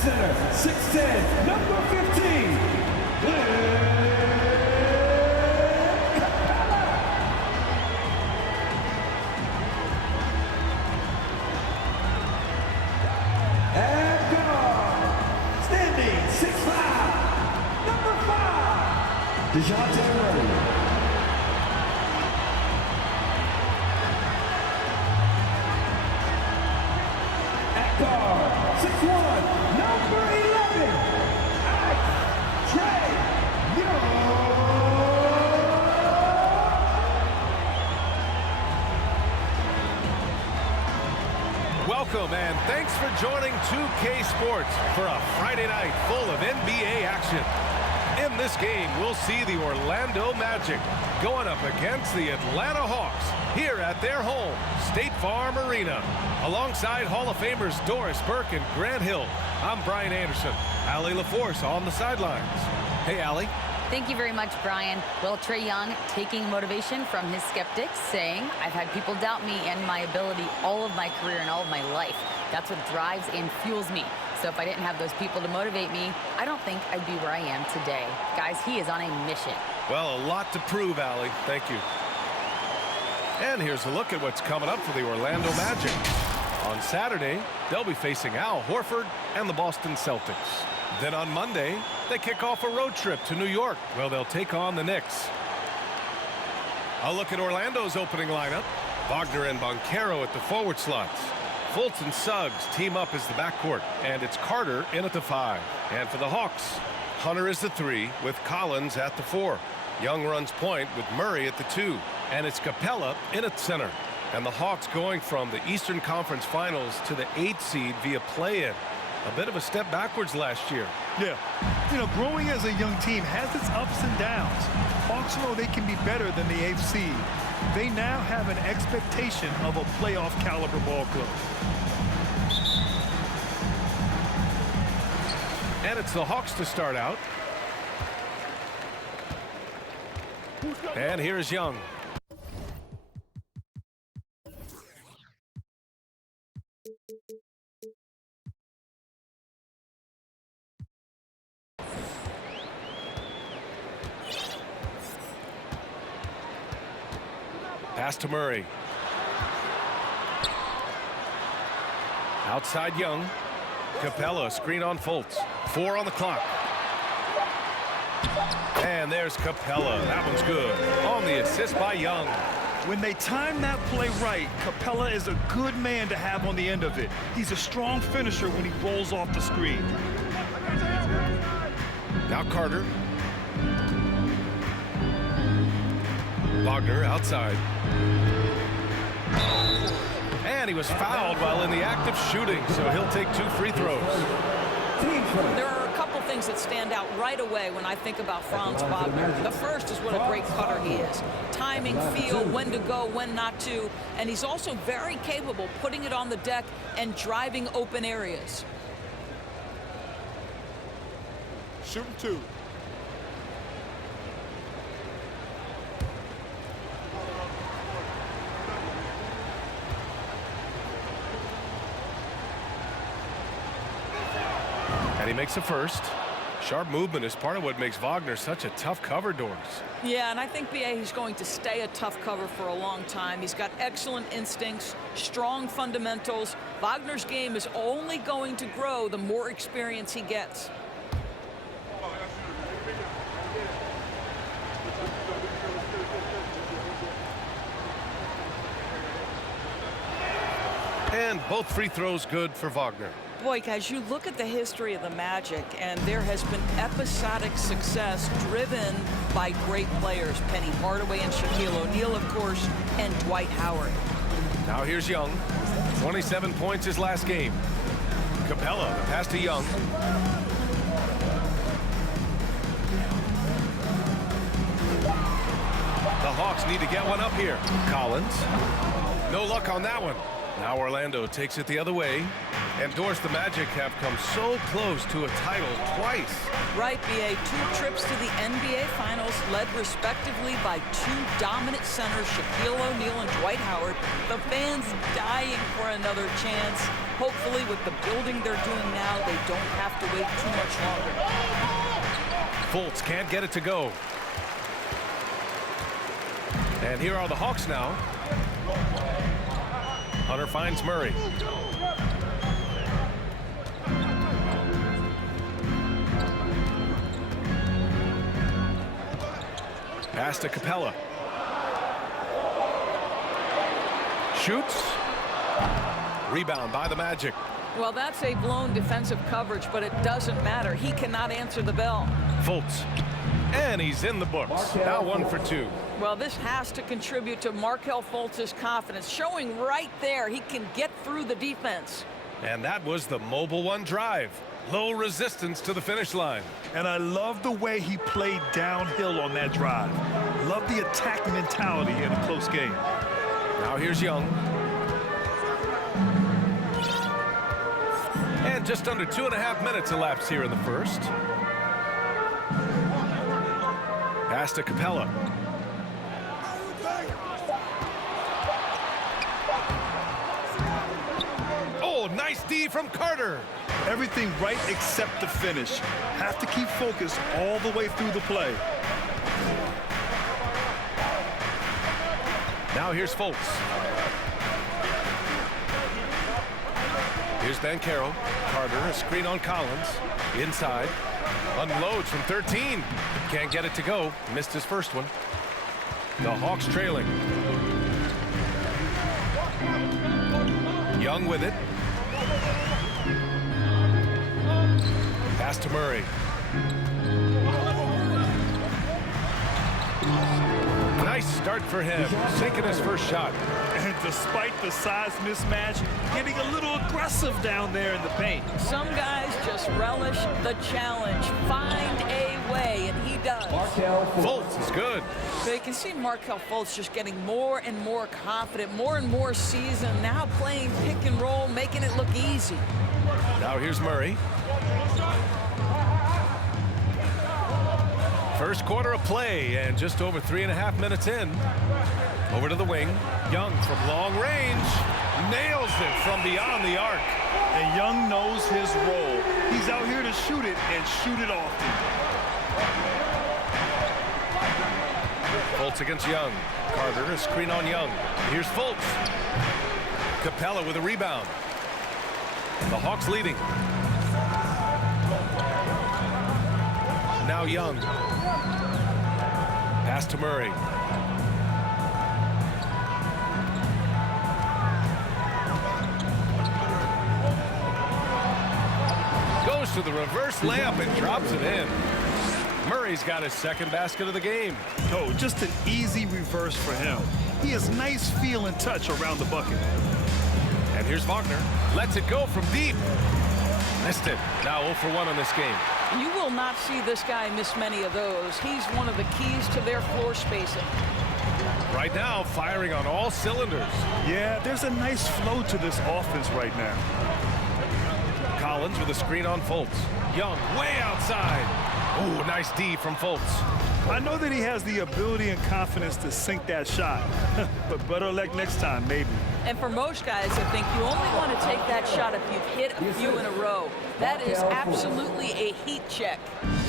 Center, 6'10", number 15, and guard, standing 6'5", number 5, DeJounte Murray. At guard, 6'1", number 11, Trey Young. Welcome and thanks for joining 2K Sports for a Friday night full of NBA action. In this game, we'll see the Orlando Magic going up against the Atlanta Hawks here at their home, State Farm Arena. Alongside Hall of Famers Doris Burke and Grant Hill, I'm Brian Anderson. Allie LaForce on the sidelines. Hey, Allie. Thank you very much, Brian. Well, Trey Young taking motivation from his skeptics, saying, I've had people doubt me and my ability all of my career and all of my life. That's what drives and fuels me. So if I didn't have those people to motivate me, I don't think I'd be where I am today. Guys, he is on a mission. Well, a lot to prove, Allie. Thank you. And here's a look at what's coming up for the Orlando Magic. On Saturday, they'll be facing Al Horford and the Boston Celtics. Then on Monday, they kick off a road trip to New York. Well, they'll take on the Knicks. A look at Orlando's opening lineup. Wagner and Banchero at the forward slots. Fultz and Suggs team up as the backcourt, and it's Carter in at the 5. And for the Hawks, Hunter is the 3 with Collins at the 4. Young runs point with Murray at the 2, and it's Capella in at center. And the Hawks going from the Eastern Conference Finals to the 8th seed via play-in. A bit of a step backwards last year. Yeah, you know, growing as a young team has its ups and downs. Hawks know they can be better than the 8th seed. They now have an expectation of a playoff caliber ball club. And it's the Hawks to start out. And here's Young. Pass to Murray. Outside Young. Capella, screen on Fultz. 4 on the clock. And there's Capella. That one's good. On the assist by Young. When they time that play right, Capella is a good man to have on the end of it. He's a strong finisher when he rolls off the screen. Now Carter. Wagner outside. And he was fouled while in the act of shooting, so he'll take 2 free throws. There are a couple things that stand out right away when I think about Franz Wagner. The first is what a great cutter he is. Timing, feel, when to go, when not to. And he's also very capable putting it on the deck and driving open areas. Shooting 2. And he makes a first. Sharp movement is part of what makes Wagner such a tough cover, Doris. Yeah, and I think, B.A., he's going to stay a tough cover for a long time. He's got excellent instincts, strong fundamentals. Wagner's game is only going to grow the more experience he gets. And both free throws good for Wagner. Boy, guys, you look at the history of the Magic, and there has been episodic success driven by great players. Penny Hardaway and Shaquille O'Neal, of course, and Dwight Howard. Now here's Young. 27 points his last game. Capella, the pass to Young. The Hawks need to get one up here. Collins. No luck on that one. Now Orlando takes it the other way. And Doris, the Magic have come so close to a title twice. Right, B.A. 2 trips to the NBA Finals, led respectively by 2 dominant centers, Shaquille O'Neal and Dwight Howard. The fans dying for another chance. Hopefully, with the building they're doing now, they don't have to wait too much longer. Fultz can't get it to go. And here are the Hawks now. Hunter finds Murray. Pass to Capella. Shoots. Rebound by the Magic. Well, that's a blown defensive coverage, but it doesn't matter. He cannot answer the bell. Fultz. And he's in the books. Now 1 for 2. Well, this has to contribute to Markelle Fultz's confidence, showing right there he can get through the defense. And that was the Mobile One drive. Low resistance to the finish line. And I love the way he played downhill on that drive. Love the attack mentality in a close game. Now here's Young. And just under 2.5 minutes elapsed here in the first. Pass to Capella. Oh, nice D from Carter. Everything right except the finish. Have to keep focused all the way through the play. Now here's Fultz. Here's Banchero. Carter, a screen on Collins. Inside. Unloads from 13. Can't get it to go. Missed his first one. The Hawks trailing. Young with it. Pass to Murray. Nice start for him. Sinking his first shot. And despite the size mismatch, getting a little aggressive down there in the paint. Some guys just relish the challenge. Find a way, and he does. Fultz is good. So you can see Markelle Fultz just getting more and more confident, more and more seasoned, now playing pick and roll, making it look easy. Now here's Murray. First quarter of play, and just over 3.5 minutes in. Over to the wing. Young from long range. Nails it from beyond the arc. And Young knows his role. He's out here to shoot it and shoot it often. Fultz against Young. Carter, a screen on Young. Here's Fultz. Capella with a rebound. The Hawks leading. Now Young. Pass to Murray. Goes to the reverse layup and drops it in. Murray's got his second basket of the game. Oh, just an easy reverse for him. He has nice feel and touch around the bucket. And here's Wagner. Lets it go from deep. Missed it. Now 0 for 1 on this game. You will not see this guy miss many of those. He's one of the keys to their floor spacing. Right now, firing on all cylinders. Yeah, there's a nice flow to this offense right now. Collins with a screen on Fultz. Young way outside. Oh, nice D from Fultz. I know that he has the ability and confidence to sink that shot, but better luck next time, maybe. And for most guys, I think you only want to take that shot if you've hit a few in a row. That is absolutely a heat check.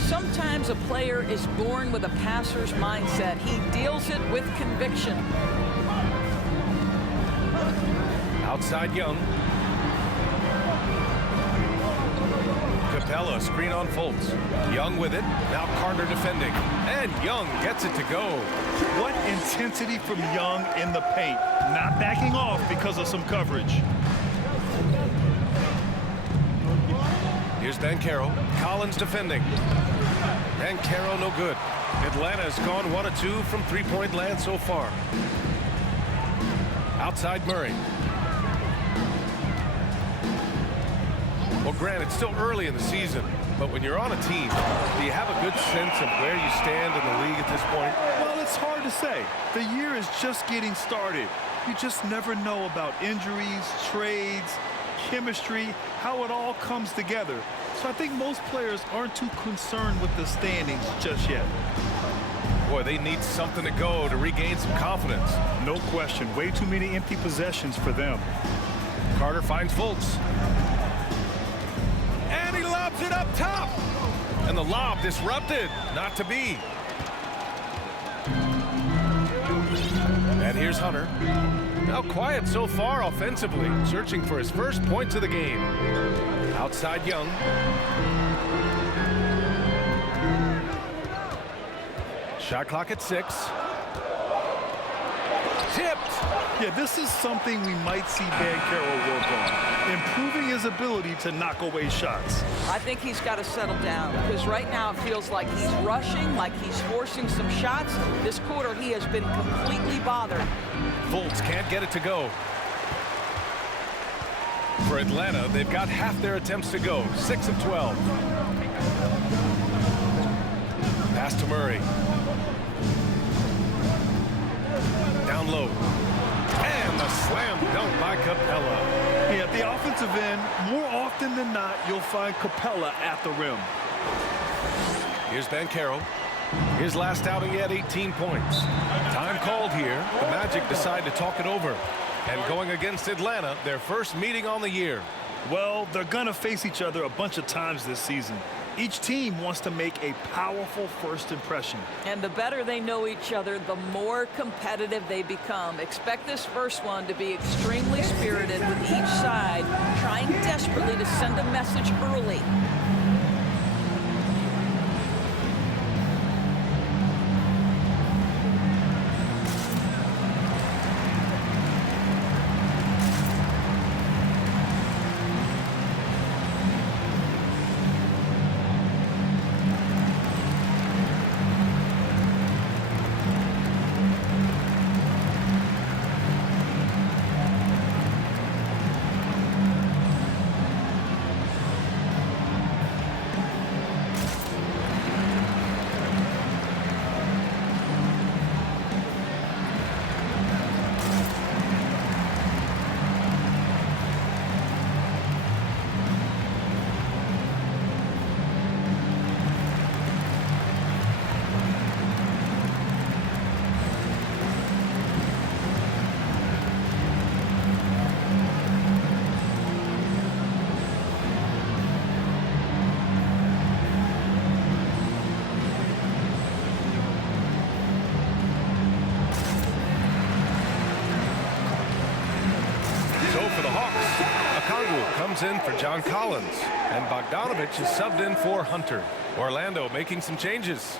Sometimes a player is born with a passer's mindset. He deals it with conviction. Outside Young. Capella, screen on Fultz. Young with it. Now Carter defending. And Young gets it to go. What intensity from Young in the paint. Not backing off because of some coverage. Here's Banchero. Collins defending. Banchero no good. Atlanta's gone 1 of 2 from three-point land so far. Outside Murray. Well, Grant, it's still early in the season, but when you're on a team, do you have a good sense of where you stand in the league at this point? Well, it's hard to say. The year is just getting started. You just never know about injuries, trades, chemistry, how it all comes together. So I think most players aren't too concerned with the standings just yet. Boy, they need something to go to regain some confidence. No question. Way too many empty possessions for them. Carter finds Fultz. And he lobs it up top. And the lob disrupted. Not to be. And here's Hunter. Now quiet so far offensively. Searching for his first points of the game. Outside Young. Shot clock at 6. Tipped. Yeah, this is something we might see Banchero work on. Improving his ability to knock away shots. I think he's got to settle down because right now it feels like he's rushing, like he's forcing some shots. This quarter he has been completely bothered. Fultz can't get it to go. For Atlanta, they've got half their attempts to go. 6 of 12. Pass to Murray. Down low. And the slam dunk by Capella. Yeah, at the offensive end, more often than not, you'll find Capella at the rim. Here's Banchero. His last outing, he had 18 points. Time called here. The Magic decide to talk it over. And going against Atlanta, their first meeting on the year. Well, they're going to face each other a bunch of times this season. Each team wants to make a powerful first impression. And the better they know each other, the more competitive they become. Expect this first one to be extremely spirited with each side trying desperately to send a message early. Comes in for John Collins, and Bogdanovich is subbed in for Hunter. Orlando making some changes.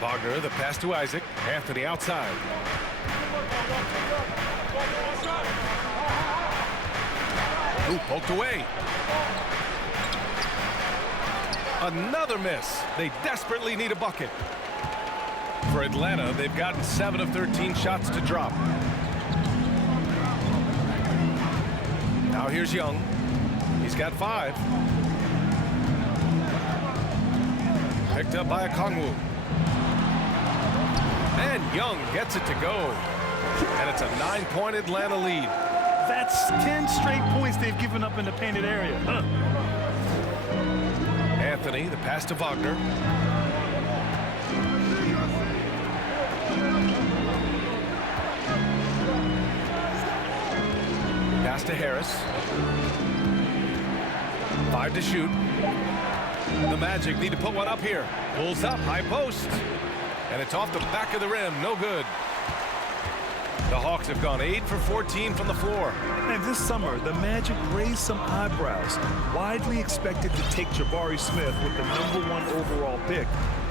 Wagner, the pass to Isaac. Anthony outside. Ooh, poked away. Another miss. They desperately need a bucket. For Atlanta, they've gotten 7 of 13 shots to drop. Now here's Young. He's got 5. Picked up by a Kongwu. And Young gets it to go. And it's a 9-point Atlanta lead. That's 10 straight points they've given up in the painted area. Anthony, the pass to Wagner. Pass to Harris. 5 to shoot. The Magic need to put one up here. Pulls up, high post. And it's off the back of the rim, no good. The Hawks have gone 8 for 14 from the floor. And this summer, the Magic raised some eyebrows. Widely expected to take Jabari Smith with the #1 overall pick.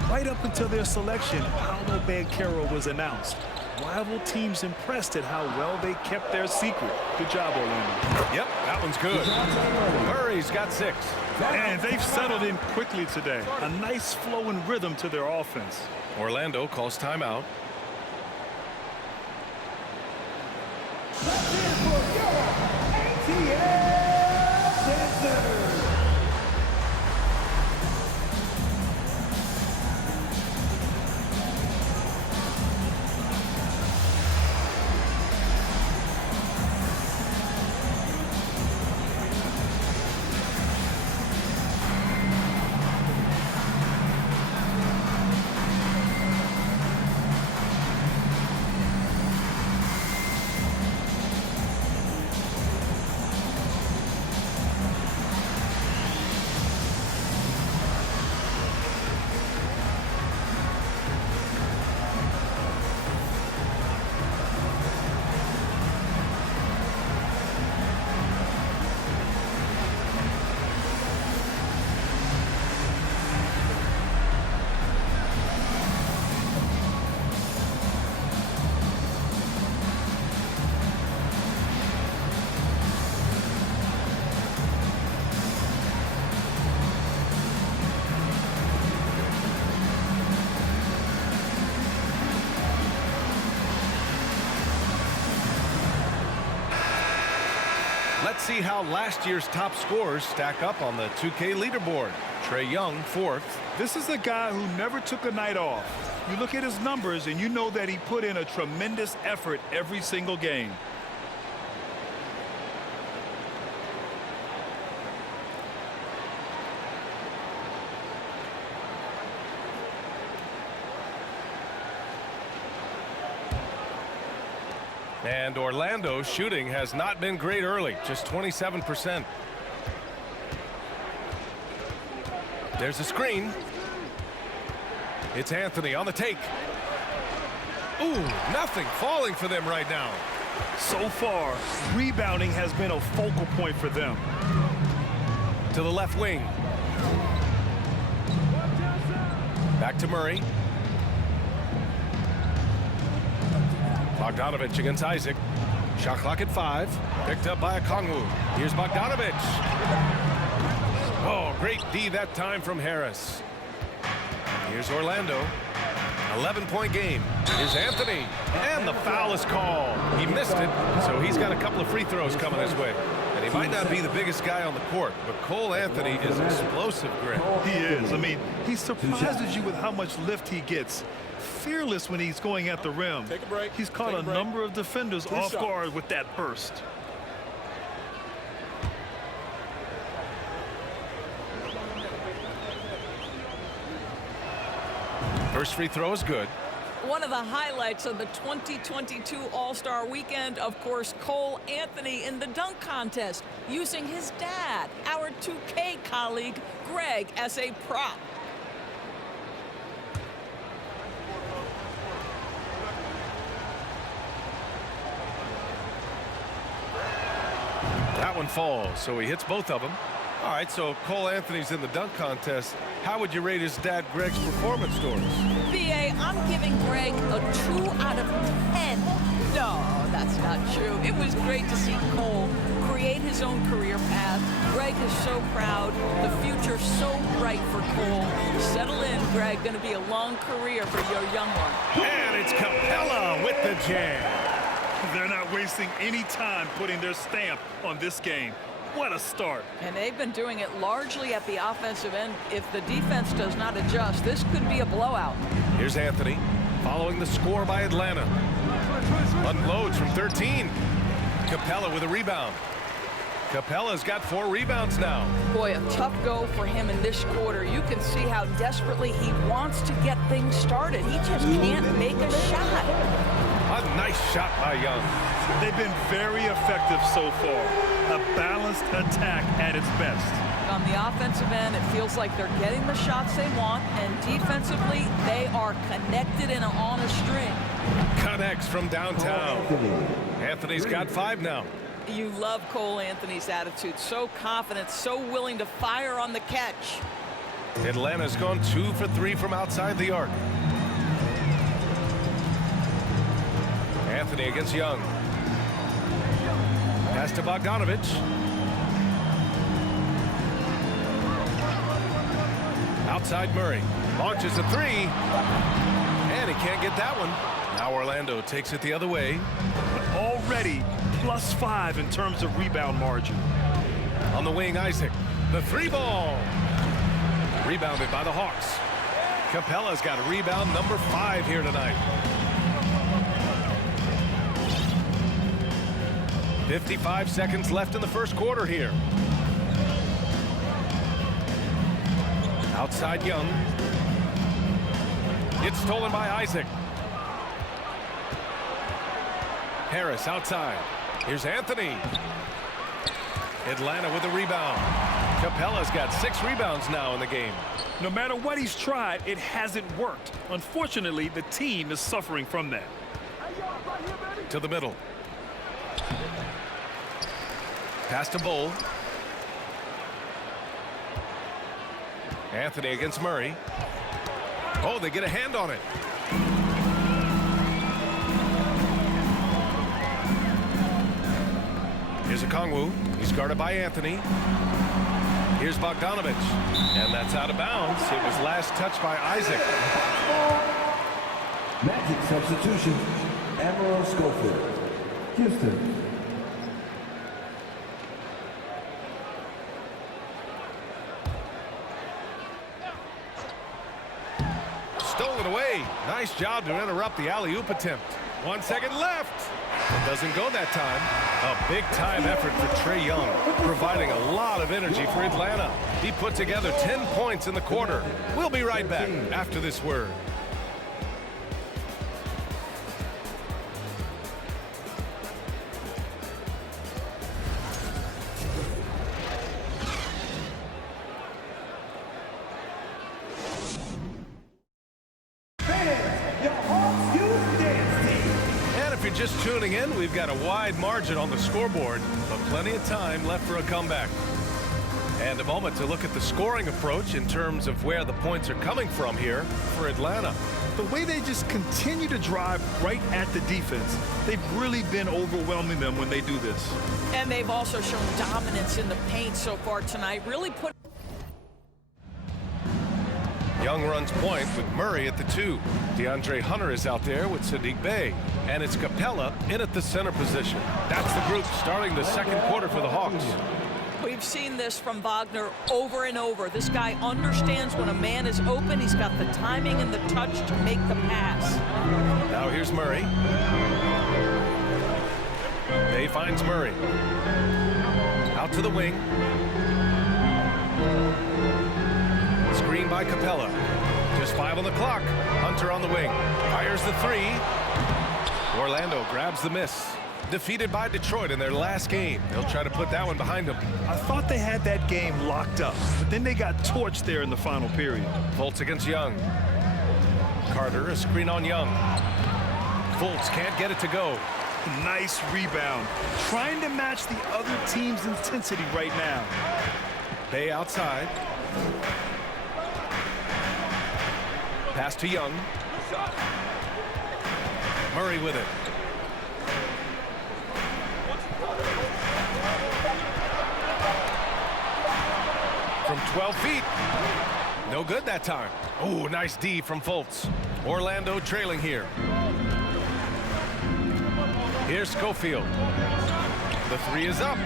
Right up until their selection, Paolo Banchero was announced. Rival teams impressed at how well they kept their secret. Good job, Orlando. Yep, that one's good. Murray's got 6. And they've settled in quickly today. A nice flow and rhythm to their offense. Orlando calls timeout. That's it for your ATL Dancers. Let's see how last year's top scorers stack up on the 2K leaderboard. Trae Young, 4th. This is a guy who never took a night off. You look at his numbers and you know that he put in a tremendous effort every single game. And Orlando's shooting has not been great early, just 27%. There's a screen. It's Anthony on the take. Ooh, nothing falling for them right now. So far, rebounding has been a focal point for them. To the left wing. Back to Murray. Bogdanovich against Isaac. Shot clock at 5. Picked up by a Kongwu. Here's Bogdanovich. Oh, great D that time from Harris. Here's Orlando. 11-point game. Here's Anthony. And the foul is called. He missed it, so he's got a couple of free throws coming his way. And he might not be the biggest guy on the court, but Cole Anthony is explosive, Grant. He is. I mean, he surprises you with how much lift he gets. Fearless when he's going at the rim. Take a break. He's caught a number of defenders off guard with that burst. First free throw is good. One of the highlights of the 2022 All-Star Weekend, of course, Cole Anthony in the dunk contest, using his dad, our 2K colleague, Greg, as a prop. That one falls, so he hits both of them. All right, so Cole Anthony's in the dunk contest. How would you rate his dad, Greg's performance scores? BA, I'm giving Greg a 2 out of 10. No, that's not true. It was great to see Cole create his own career path. Greg is so proud. The future's so bright for Cole. Settle in, Greg. Going to be a long career for your young one. And it's Capella with the jam. They're not wasting any time putting their stamp on this game. What a start. And they've been doing it largely at the offensive end. If the defense does not adjust, this could be a blowout. Here's Anthony following the score by Atlanta. Unloads from 13. Capella with a rebound. Capella's got 4 rebounds now. Boy, a tough go for him in this quarter. You can see how desperately he wants to get things started. He just can't make a shot. A nice shot by Young. They've been very effective so far. A balanced attack at its best. On the offensive end, it feels like they're getting the shots they want, and defensively, they are connected and on a string. Connects from downtown. Anthony's got 5 now. You love Cole Anthony's attitude. So confident, so willing to fire on the catch. Atlanta's gone 2 for 3 from outside the arc. Anthony against Young. Pass to Bogdanovich. Outside Murray. Launches a 3. And he can't get that one. Now Orlando takes it the other way. Already +5 in terms of rebound margin. On the wing, Isaac. The 3-ball. Rebounded by the Hawks. Capella's got a rebound number 5 here tonight. 55 seconds left in the first quarter here. Outside Young. It's stolen by Isaac. Harris outside. Here's Anthony. Atlanta with the rebound. Capella's got 6 rebounds now in the game. No matter what he's tried, it hasn't worked. Unfortunately, the team is suffering from that. To the middle. Pass to Bull. Anthony against Murray. Oh, they get a hand on it. Here's Okongwu. He's guarded by Anthony. Here's Bogdanovich. And that's out of bounds. It was last touched by Isaac. Magic substitution. Admiral Schofield. Houston. Stolen away. Nice job to interrupt the alley-oop attempt. 1 second left. It doesn't go that time. A big-time effort for Trae Young, providing a lot of energy for Atlanta. He put together 10 points in the quarter. We'll be right back after this word. Just tuning in, we've got a wide margin on the scoreboard, but plenty of time left for a comeback. And a moment to look at the scoring approach in terms of where the points are coming from here for Atlanta. The way they just continue to drive right at the defense, they've really been overwhelming them when they do this. And they've also shown dominance in the paint so far tonight. Really put. Young runs point with Murray at the 2. DeAndre Hunter is out there with Sadiq Bey. And it's Capella in at the center position. That's the group starting the second quarter for the Hawks. We've seen this from Wagner over and over. This guy understands when a man is open. He's got the timing and the touch to make the pass. Now here's Murray. Bey finds Murray. Out to the wing. Screen by Capella. Just 5 on the clock. Hunter on the wing. Fires the 3. Orlando grabs the miss. Defeated by Detroit in their last game. They'll try to put that one behind them. I thought they had that game locked up, but then they got torched there in the final period. Fultz against Young. Carter, a screen on Young. Fultz can't get it to go. Nice rebound. Trying to match the other team's intensity right now. Bey outside. Pass to Young. Murray with it. From 12 feet. No good that time. Oh, nice D from Fultz. Orlando trailing here. Here's Schofield. The 3 is up.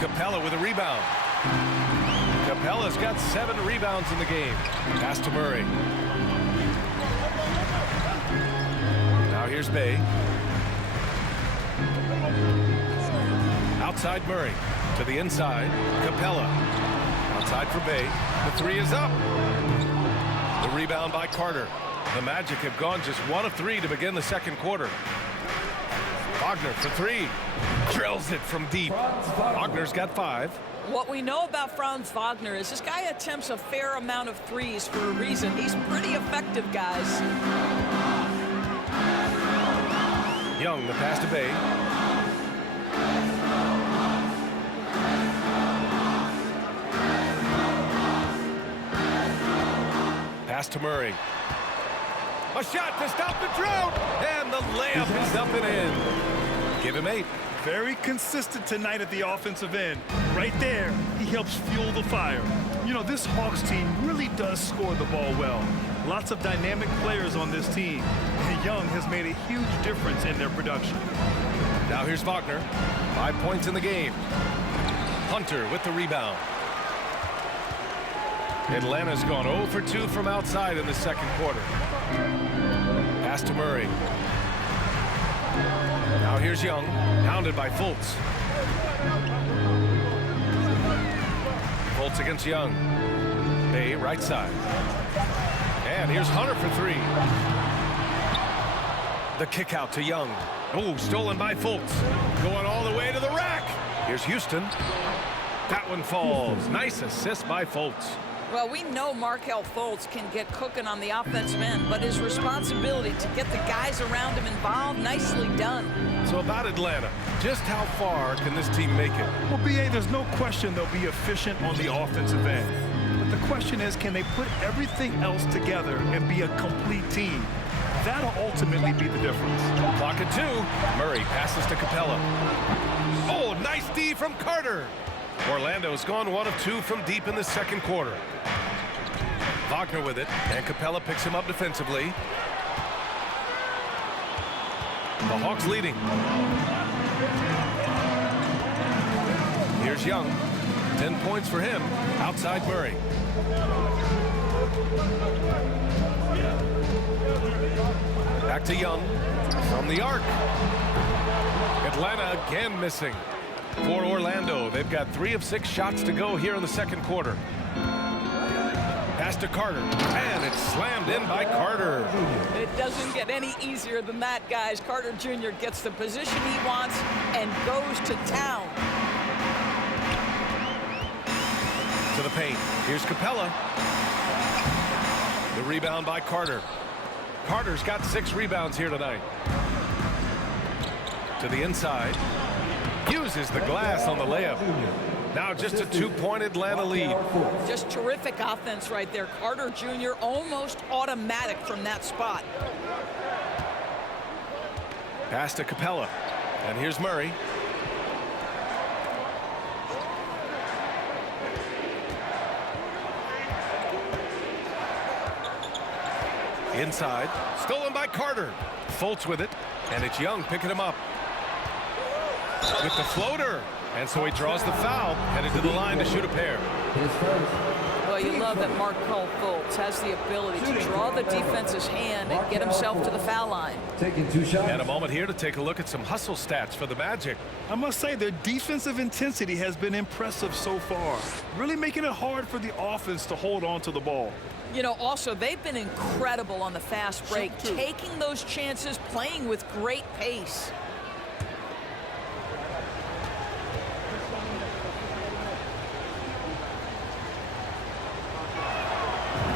Capella with a rebound. Capella's got 7 rebounds in the game. Pass to Murray. Now here's Bay. Outside Murray. To the inside. Capella. Outside for Bay. The 3 is up. The rebound by Carter. The Magic have gone just 1 of 3 to begin the second quarter. Wagner for 3. Drills it from deep. Wagner's got 5. What we know about Franz Wagner is this guy attempts a fair amount of threes for a reason. He's pretty effective, guys. Young, the pass to Bay. Pass to Murray. A shot to stop the drought, and the layup is up and in. Give him 8. Very consistent tonight at the offensive end. Right there, he helps fuel the fire. You know, this Hawks team really does score the ball well. Lots of dynamic players on this team. And Young has made a huge difference in their production. Now here's Wagner. 5 points in the game. Hunter with the rebound. Atlanta's gone 0 for 2 from outside in the second quarter. Pass to Murray. Now here's Young, pounded by Fultz. Fultz against Young. Bay right side. And here's Hunter for 3. The kick out to Young. Oh, stolen by Fultz. Going all the way to the rack. Here's Houston. That one falls. Nice assist by Fultz. Well, we know Markelle Fultz can get cooking on the offensive end, but his responsibility to get the guys around him involved, nicely done. So about Atlanta, just how far can this team make it? Well, B.A., there's no question they'll be efficient on the offensive end. But the question is, can they put everything else together and be a complete team? That'll ultimately be the difference. Clock at 2. Murray passes to Capella. Oh, nice D from Carter. Orlando's gone 1 of 2 from deep in the second quarter. Wagner with it, and Capella picks him up defensively. The Hawks leading. Here's Young. 10 points for him. Outside Murray. Back to Young. From the arc. Atlanta again missing. For Orlando, they've got 3 of 6 shots to go here in the second quarter. Pass to Carter, and it's slammed in by Carter. It doesn't get any easier than that, guys. Carter Jr. gets the position he wants and goes to town. To the paint. Here's Capella. The rebound by Carter. Carter's got 6 rebounds here tonight. To the inside. Uses the glass on the layup. Now just a 2-point Atlanta lead. Just terrific offense right there. Carter Jr. almost automatic from that spot. Pass to Capella. And here's Murray. Inside. Stolen by Carter. Fultz with it. And it's Young picking him up. With the floater. And so he draws the foul, headed to the line to shoot a pair. Well, you love that Markelle Fultz has the ability to draw the defense's hand and get himself to the foul line. Taking 2 shots. And a moment here to take a look at some hustle stats for the Magic. I must say their defensive intensity has been impressive so far, really making it hard for the offense to hold on to the ball. You know, also, they've been incredible on the fast break, taking those chances, playing with great pace.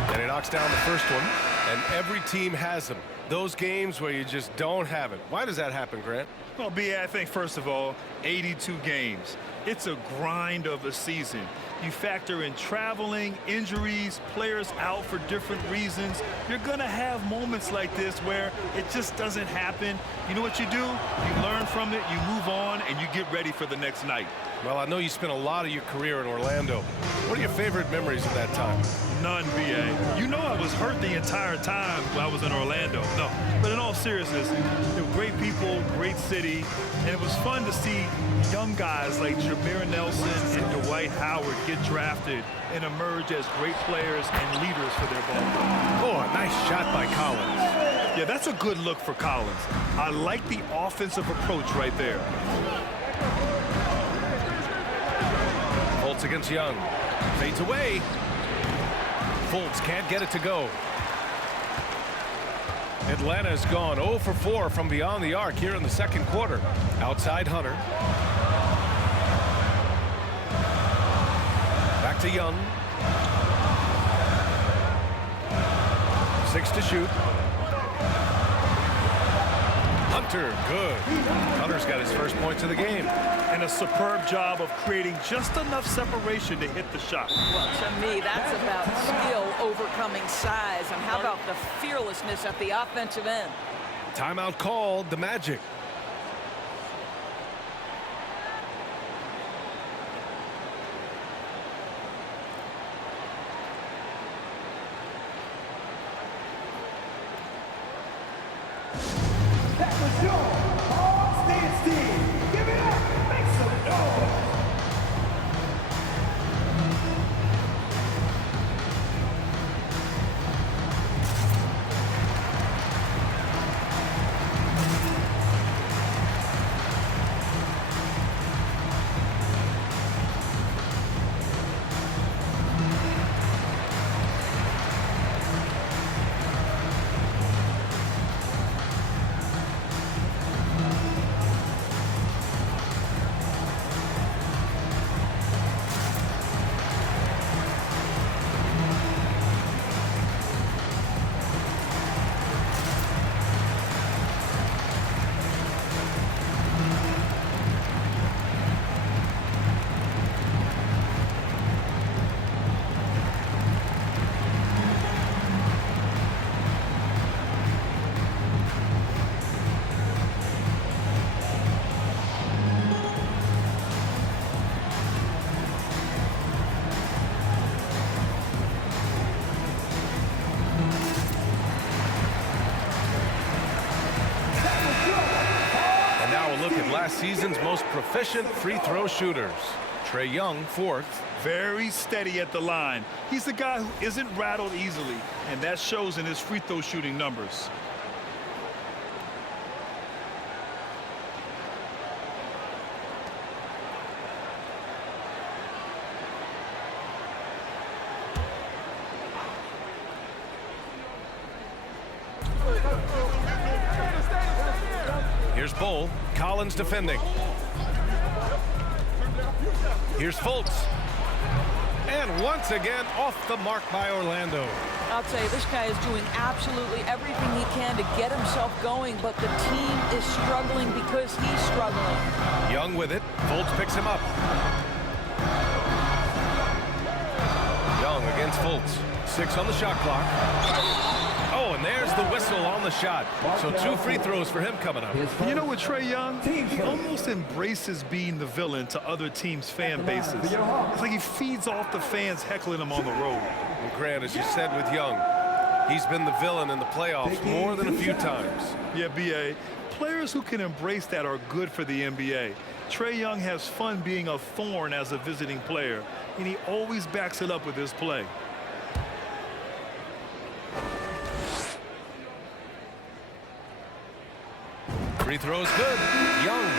And he knocks down the first one, and every team has them. Those games where you just don't have it. Why does that happen, Grant? Well, B.A., I think, first of all, 82 games. It's a grind of a season. You factor in traveling, injuries, players out for different reasons. You're going to have moments like this where it just doesn't happen. You know what you do? You learn from it, you move on, and you get ready for the next night. Well, I know you spent a lot of your career in Orlando. What are your favorite memories of that time? None, B.A. You know I was hurt the entire time while I was in Orlando. No, but in all seriousness, they're great people, great city, and it was fun to see young guys like Jameer Nelson and Dwight Howard get drafted and emerge as great players and leaders for their ball club. Oh, a nice shot by Collins. Yeah, that's a good look for Collins. I like the offensive approach right there. Fultz against Young. Fades away. Fultz can't get it to go. Atlanta's gone 0 for 4 from beyond the arc here in the second quarter. Outside Hunter. Back to Young. 6 to shoot. Hunter, good. Hunter's got his first points of the game. And a superb job of creating just enough separation to hit the shot. Well, to me, that's about skill overcoming size. And how about the fearlessness at the offensive end? Timeout called, the Magic. That was your all-stance team. Give it up. Make some noise. Last season's most proficient free throw shooters. Trae Young, 4th. Very steady at the line. He's the guy who isn't rattled easily, and that shows in his free throw shooting numbers. Here's Bull. Collins defending. Here's Fultz. And once again, off the mark by Orlando. I'll tell you, this guy is doing absolutely everything he can to get himself going, but the team is struggling because he's struggling. Young with it. Fultz picks him up. Young against Fultz. 6 on the shot clock. Oh, and there's the whistle on the shot. So 2 free throws for him coming up. You know, with Trae Young, he almost embraces being the villain to other teams' fan bases. It's like he feeds off the fans heckling him on the road. Well, Grant, as you said with Young, he's been the villain in the playoffs more than a few times. Yeah, B.A., players who can embrace that are good for the NBA. Trae Young has fun being a thorn as a visiting player, and he always backs it up with his play. Free throws good. Young.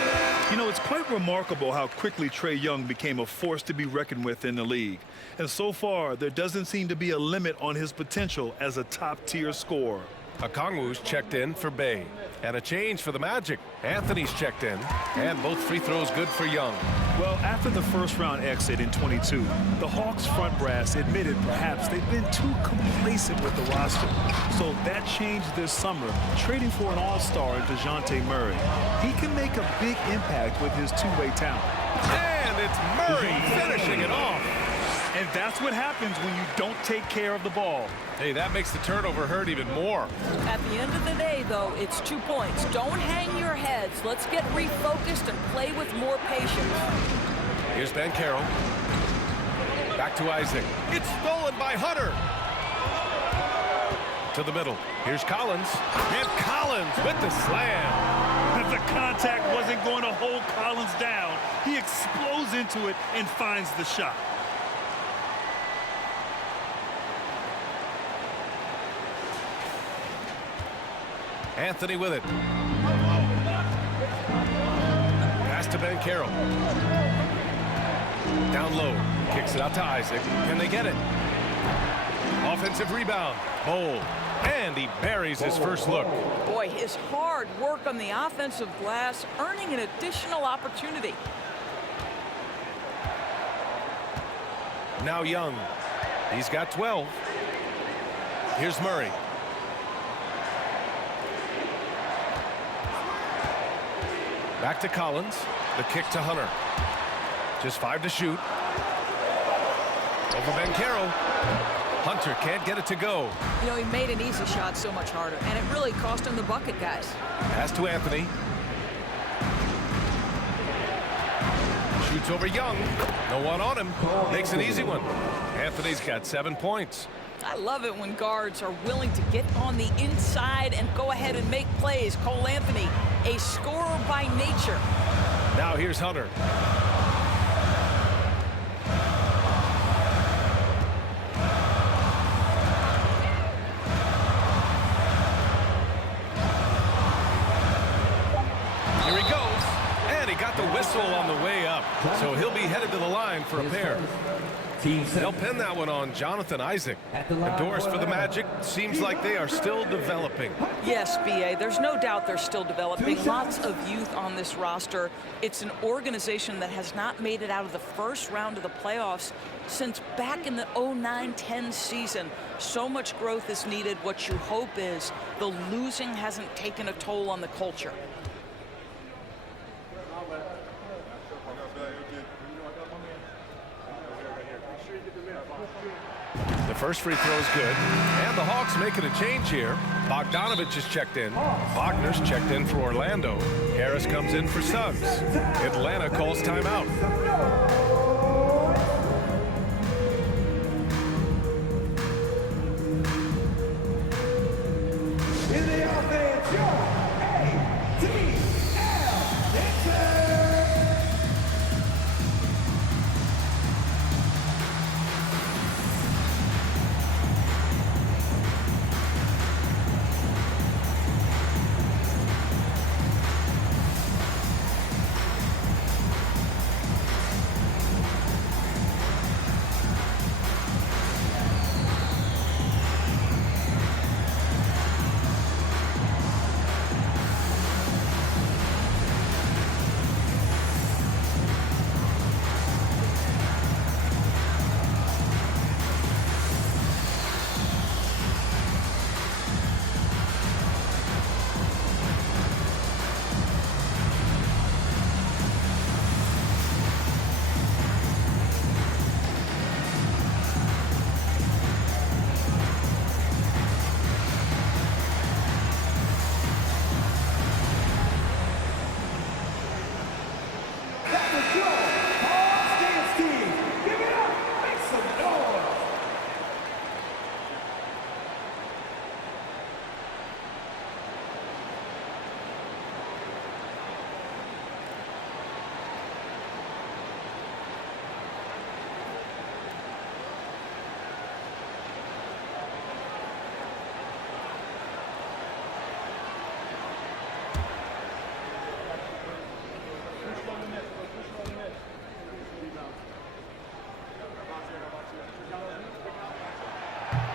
You know, it's quite remarkable how quickly Trae Young became a force to be reckoned with in the league. And so far, there doesn't seem to be a limit on his potential as a top-tier scorer. Okongwu's checked in for Bay. And a change for the Magic. Anthony's checked in. And both free throws good for Young. Well, after the first-round exit in 22, the Hawks front brass admitted perhaps they've been too complacent with the roster. So that changed this summer, trading for an all-star in DeJounte Murray. He can make a big impact with his two-way talent. And it's Murray finishing it off. And that's what happens when you don't take care of the ball. Hey, that makes the turnover hurt even more. At the end of the day, though, it's 2 points. Don't hang your heads. Let's get refocused and play with more patience. Here's Ben Carroll. Back to Isaac. It's stolen by Hunter. To the middle. Here's Collins. And Collins Collins with the slam. The contact wasn't going to hold Collins down. He explodes into it and finds the shot. Anthony with it. Pass to Banchero. Down low. Kicks it out to Isaac. Can they get it? Offensive rebound. Bowl. And he buries his first look. Boy, his hard work on the offensive glass, earning an additional opportunity. Now Young. He's got 12. Here's Murray. Back to Collins. The kick to Hunter. Just 5 to shoot. Over Banchero. Hunter can't get it to go. You know, he made an easy shot so much harder, and it really cost him the bucket, guys. Pass to Anthony. Shoots over Young. No one on him. Makes an easy one. Anthony's got 7 points. I love it when guards are willing to get on the inside and go ahead and make plays. Cole Anthony, a scorer by nature. Now here's Hunter. Here he goes. And he got the whistle on the way up. So he'll be headed to the line for a pair. They'll pin that one on Jonathan Isaac. And Doris, for the Magic, seems like they are still developing. Yes, B.A., there's no doubt they're still developing. Lots of youth on this roster. It's an organization that has not made it out of the first round of the playoffs since back in the 09-10 season. So much growth is needed. What you hope is the losing hasn't taken a toll on the culture. The first free throw is good. And the Hawks making a change here. Bogdanovich is checked in. Wagner's checked in for Orlando. Harris comes in for Suggs. Atlanta calls timeout. In the offense, your ATL Dixon.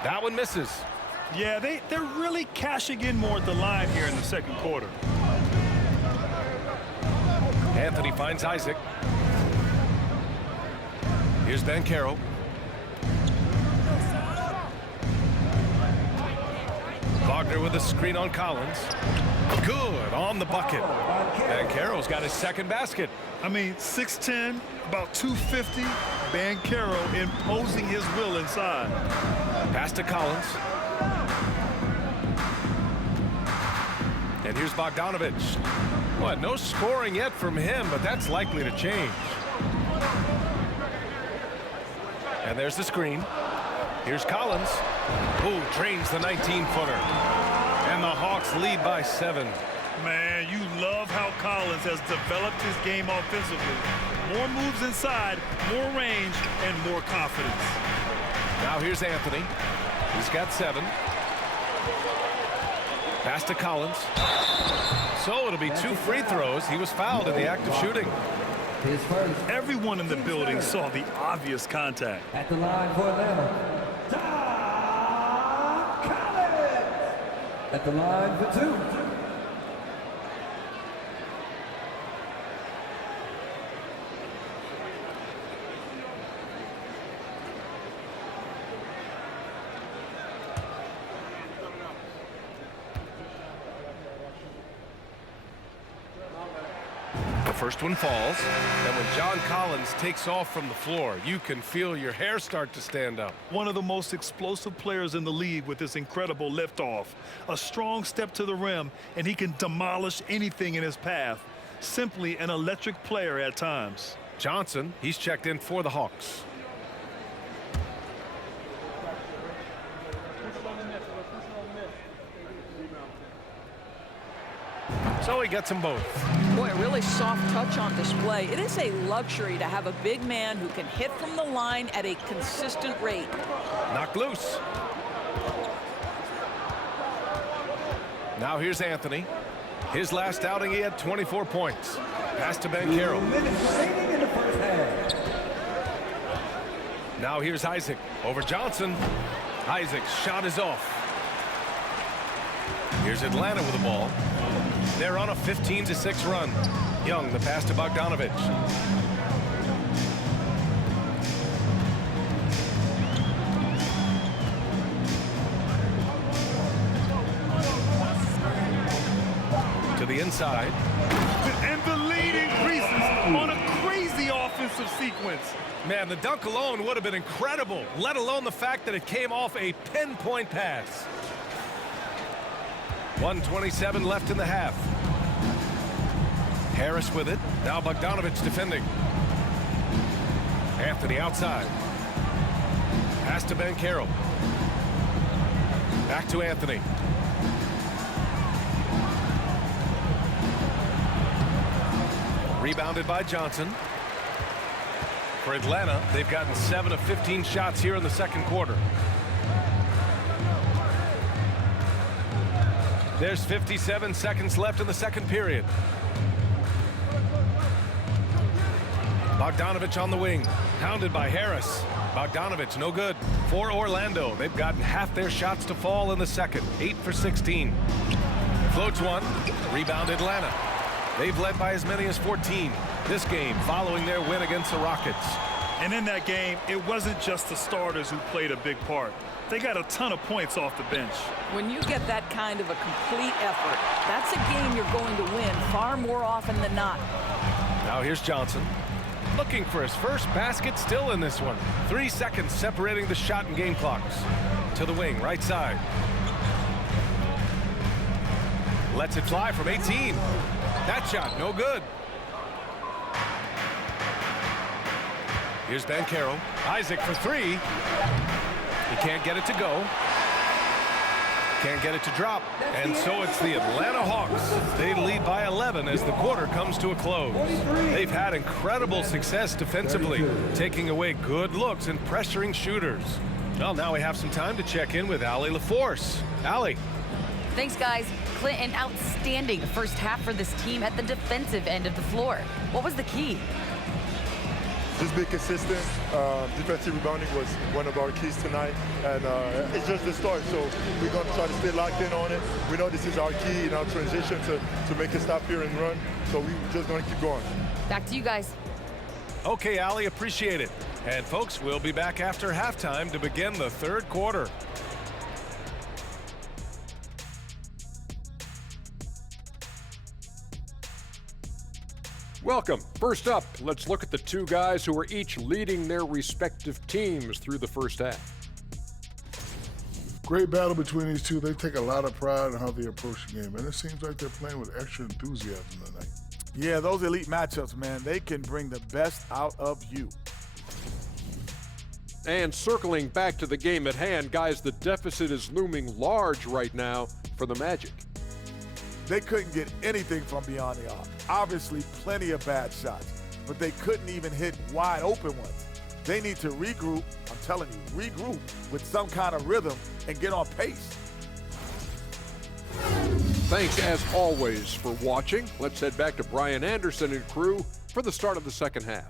That one misses. Yeah, they're really cashing in more at the line here in the second quarter. Anthony finds Isaac. Here's Banchero. Wagner with a screen on Collins. Good on the bucket. Banchero's got his second basket. I mean, 6'10", about 250. Banchero imposing his will inside. Pass to Collins. And here's Bogdanovich. What, no scoring yet from him, but that's likely to change. And there's the screen. Here's Collins. Who drains the 19-footer. And the Hawks lead by 7. Man, you love how Collins has developed his game offensively. More moves inside, more range, and more confidence. Now here's Anthony. He's got 7. Pass to Collins. So it'll be 2 free throws. He was fouled in the act of shooting. His first. Everyone in the building saw the obvious contact. At the line for Atlanta, John Collins. At the line for 2. The first one falls, and when John Collins takes off from the floor, you can feel your hair start to stand up. One of the most explosive players in the league with this incredible liftoff. A strong step to the rim, and he can demolish anything in his path. Simply an electric player at times. Johnson, he's checked in for the Hawks. So he gets them both. Boy, a really soft touch on display. It is a luxury to have a big man who can hit from the line at a consistent rate. Knocked loose. Now here's Anthony. His last outing, he had 24 points. Pass to Banchero. Now here's Isaac over Johnson. Isaac's shot is off. Here's Atlanta with the ball. They're on a 15-6 run. Young, the pass to Bogdanovich. To the inside. And the lead increases on a crazy offensive sequence. Man, the dunk alone would have been incredible, let alone the fact that it came off a pinpoint pass. 1:27 left in the half. Harris with it. Now Bogdanovich defending. Anthony outside. Pass to Banchero. Back to Anthony. Rebounded by Johnson. For Atlanta, they've gotten 7 of 15 shots here in the second quarter. There's 57 seconds left in the second period. Bogdanovich on the wing, hounded by Harris. Bogdanovich, no good. For Orlando, they've gotten half their shots to fall in the second, 8 for 16. Floats one, rebound Atlanta. They've led by as many as 14 this game following their win against the Rockets. And in that game, it wasn't just the starters who played a big part. They got a ton of points off the bench. When you get that kind of a complete effort, that's a game you're going to win far more often than not. Now here's Johnson. Looking for his first basket still in this one. 3 seconds separating the shot and game clocks. To the wing, right side. Lets it fly from 18. That shot, no good. Here's Banchero. Isaac for 3. He can't get it to go. Can't get it to drop. And so it's the Atlanta Hawks. They lead by 11 as the quarter comes to a close. They've had incredible success defensively, taking away good looks and pressuring shooters. Well, now we have some time to check in with Allie LaForce. Allie. Thanks, guys. Clint, an outstanding first half for this team at the defensive end of the floor. What was the key? Just be consistent. Defensive rebounding was one of our keys tonight, and it's just the start. So we're going to try to stay locked in on it. We know this is our key in our transition to make a stop here and run. So we're just going to keep going. Back to you guys. Okay, Allie, appreciate it. And folks, we'll be back after halftime to begin the third quarter. Welcome. First up, let's look at the two guys who are each leading their respective teams through the first half. Great battle between these two. They take a lot of pride in how they approach the game, and it seems like they're playing with extra enthusiasm tonight. Yeah, those elite matchups, man, they can bring the best out of you. And circling back to the game at hand, guys, the deficit is looming large right now. for the Magic. They couldn't get anything from beyond the arc. Obviously, plenty of bad shots, but they couldn't even hit wide open ones. They need to regroup, I'm telling you, regroup with some kind of rhythm and get on pace. Thanks, as always, for watching. Let's head back to Brian Anderson and crew for the start of the second half.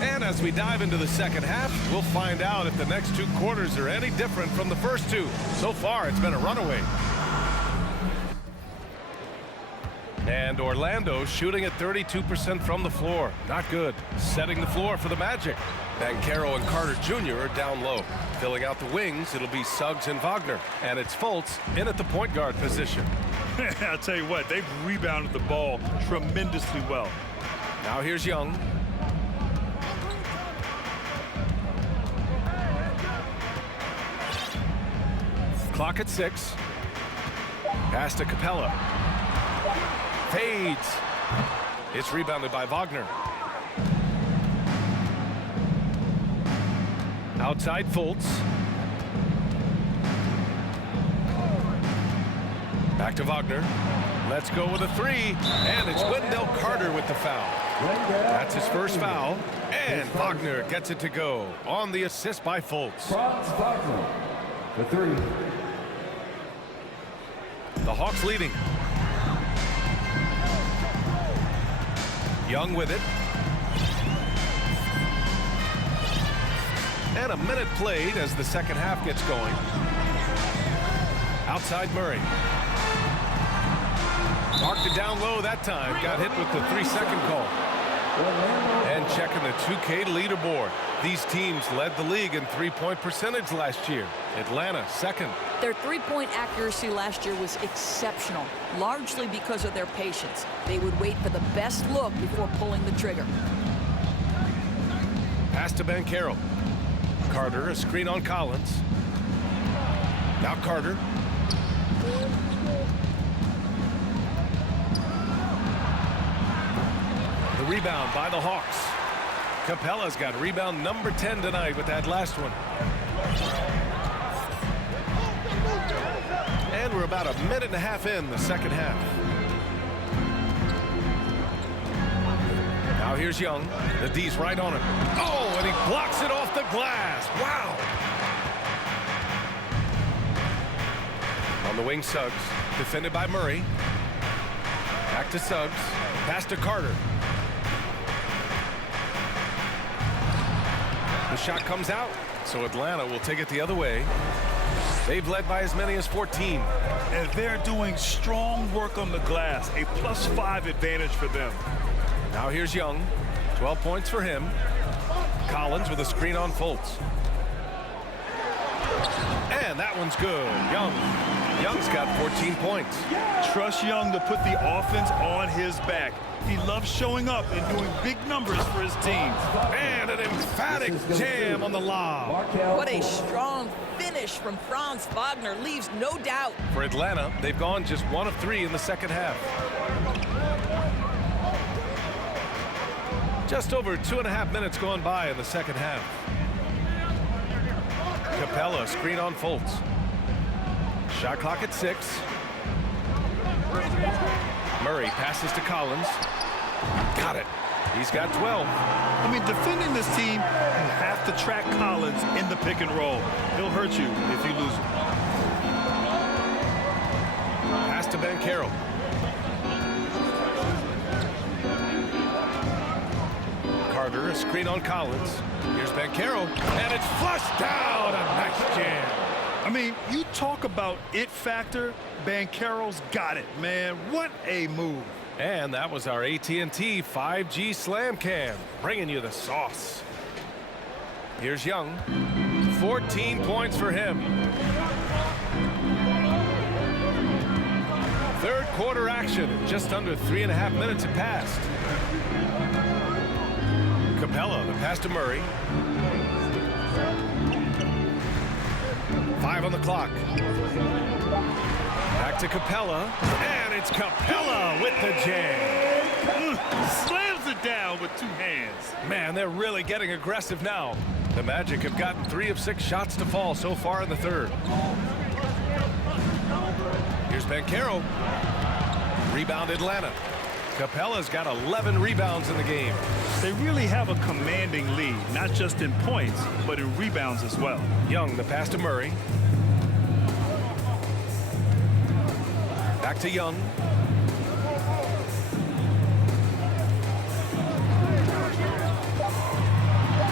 And as we dive into the second half, we'll find out if the next two quarters are any different from the first two. So far, it's been a runaway. And Orlando shooting at 32% from the floor. Not good. Setting the floor for the Magic. Banchero and Carter Jr. are down low. Filling out the wings, it'll be Suggs and Wagner. And it's Fultz in at the point guard position. I'll tell you what, they've rebounded the ball tremendously well. Now here's Young. Clock at 6. Pass to Capella. Fades. It's rebounded by Wagner. Outside Fultz. Back to Wagner. Let's go with a three. And it's Wendell Carter with the foul. That's his first foul. And Wagner gets it to go on the assist by Fultz. Franz Wagner, the three. The Hawks leading. Young with it. And a minute played as the second half gets going. Outside Murray. Marked it down low that time. Got hit with the 3-second call. And checking the 2K leaderboard. These teams led the league in three-point percentage last year. Atlanta second. Their three-point accuracy last year was exceptional, largely because of their patience. They would wait for the best look before pulling the trigger. Pass to Banchero. Carter, a screen on Collins. Now Carter. The rebound by the Hawks. Capella's got rebound number 10 tonight with that last one. And we're about a minute and a half in the second half. Now here's Young. The D's right on him. Oh, and he blocks it off the glass. Wow. On the wing, Suggs. Defended by Murray. Back to Suggs. Pass to Carter. The shot comes out, so Atlanta will take it the other way. They've led by as many as 14. And they're doing strong work on the glass, a +5 advantage for them. Now here's Young. 12 points for him. Collins with a screen on Fultz. And that one's good. Young's got 14 points. Trust Young to put the offense on his back. He loves showing up and doing big numbers for his team. And an emphatic jam on the lob. What a strong finish from Franz Wagner, leaves no doubt. For Atlanta, they've gone just 1 of 3 in the second half. Just over 2.5 minutes gone by in the second half. Capella, screen on Fultz. Shot clock at 6. Murray passes to Collins. Got it. He's got 12. I mean, defending this team, you have to track Collins in the pick and roll. He'll hurt you if you lose him. Pass to Banchero. Carter, a screen on Collins. Here's Banchero, and it's flushed down. A nice jam. I mean, you talk about it factor, Banchero's got it, man. What a move. And that was our AT&T 5G Slam Cam, bringing you the sauce. Here's Young. 14 points for him. Third quarter action. Just under 3.5 minutes have passed. Capella, the pass to Murray. 5 on the clock. Back to Capella, and it's Capella with the jam. Slams it down with 2 hands. Man, they're really getting aggressive now. The Magic have gotten 3 of 6 shots to fall so far in the third. Here's Banchero. Rebound Atlanta. Capella's got 11 rebounds in the game. They really have a commanding lead, not just in points, but in rebounds as well. Young, the pass to Murray. Back to Young.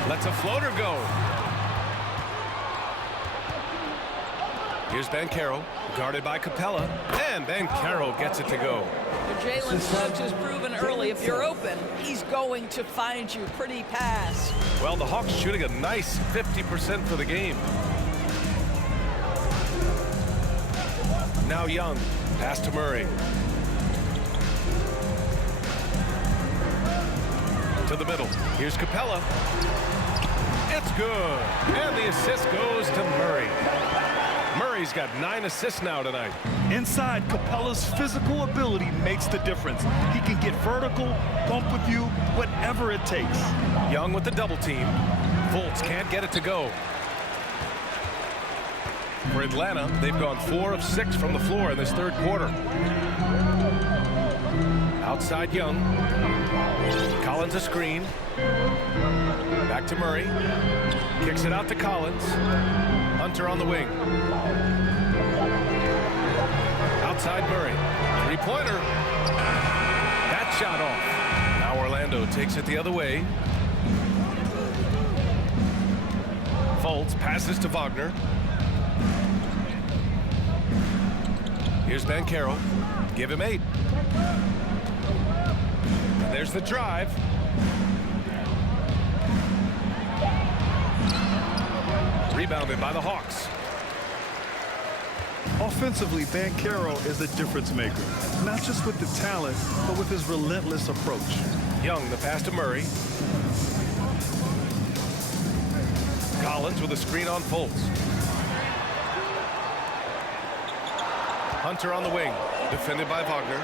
Lets a floater go. Here's Banchero, guarded by Capella, and Banchero gets it to go. Jalen Suggs has proven early, if you're open, he's going to find you. Pretty pass. Well, the Hawks shooting a nice 50% for the game. Now Young, pass to Murray. To the middle. Here's Capella. It's good. And the assist goes to Murray. Murray's got 9 assists now tonight. Inside, Capella's physical ability makes the difference. He can get vertical, bump with you, whatever it takes. Young with the double team. Fultz can't get it to go. For Atlanta, they've gone 4 of 6 from the floor in this third quarter. Outside Young. Collins a screen. Back to Murray. Kicks it out to Collins. Hunter on the wing. Outside Murray. 3-pointer. That shot off. Now Orlando takes it the other way. Fultz passes to Wagner. Here's Banchero. Give him 8. And there's the drive. Rebounded by the Hawks. Offensively, Banchero is a difference maker, not just with the talent, but with his relentless approach. Young, the pass to Murray. Collins with a screen on Fultz. Hunter on the wing, defended by Wagner.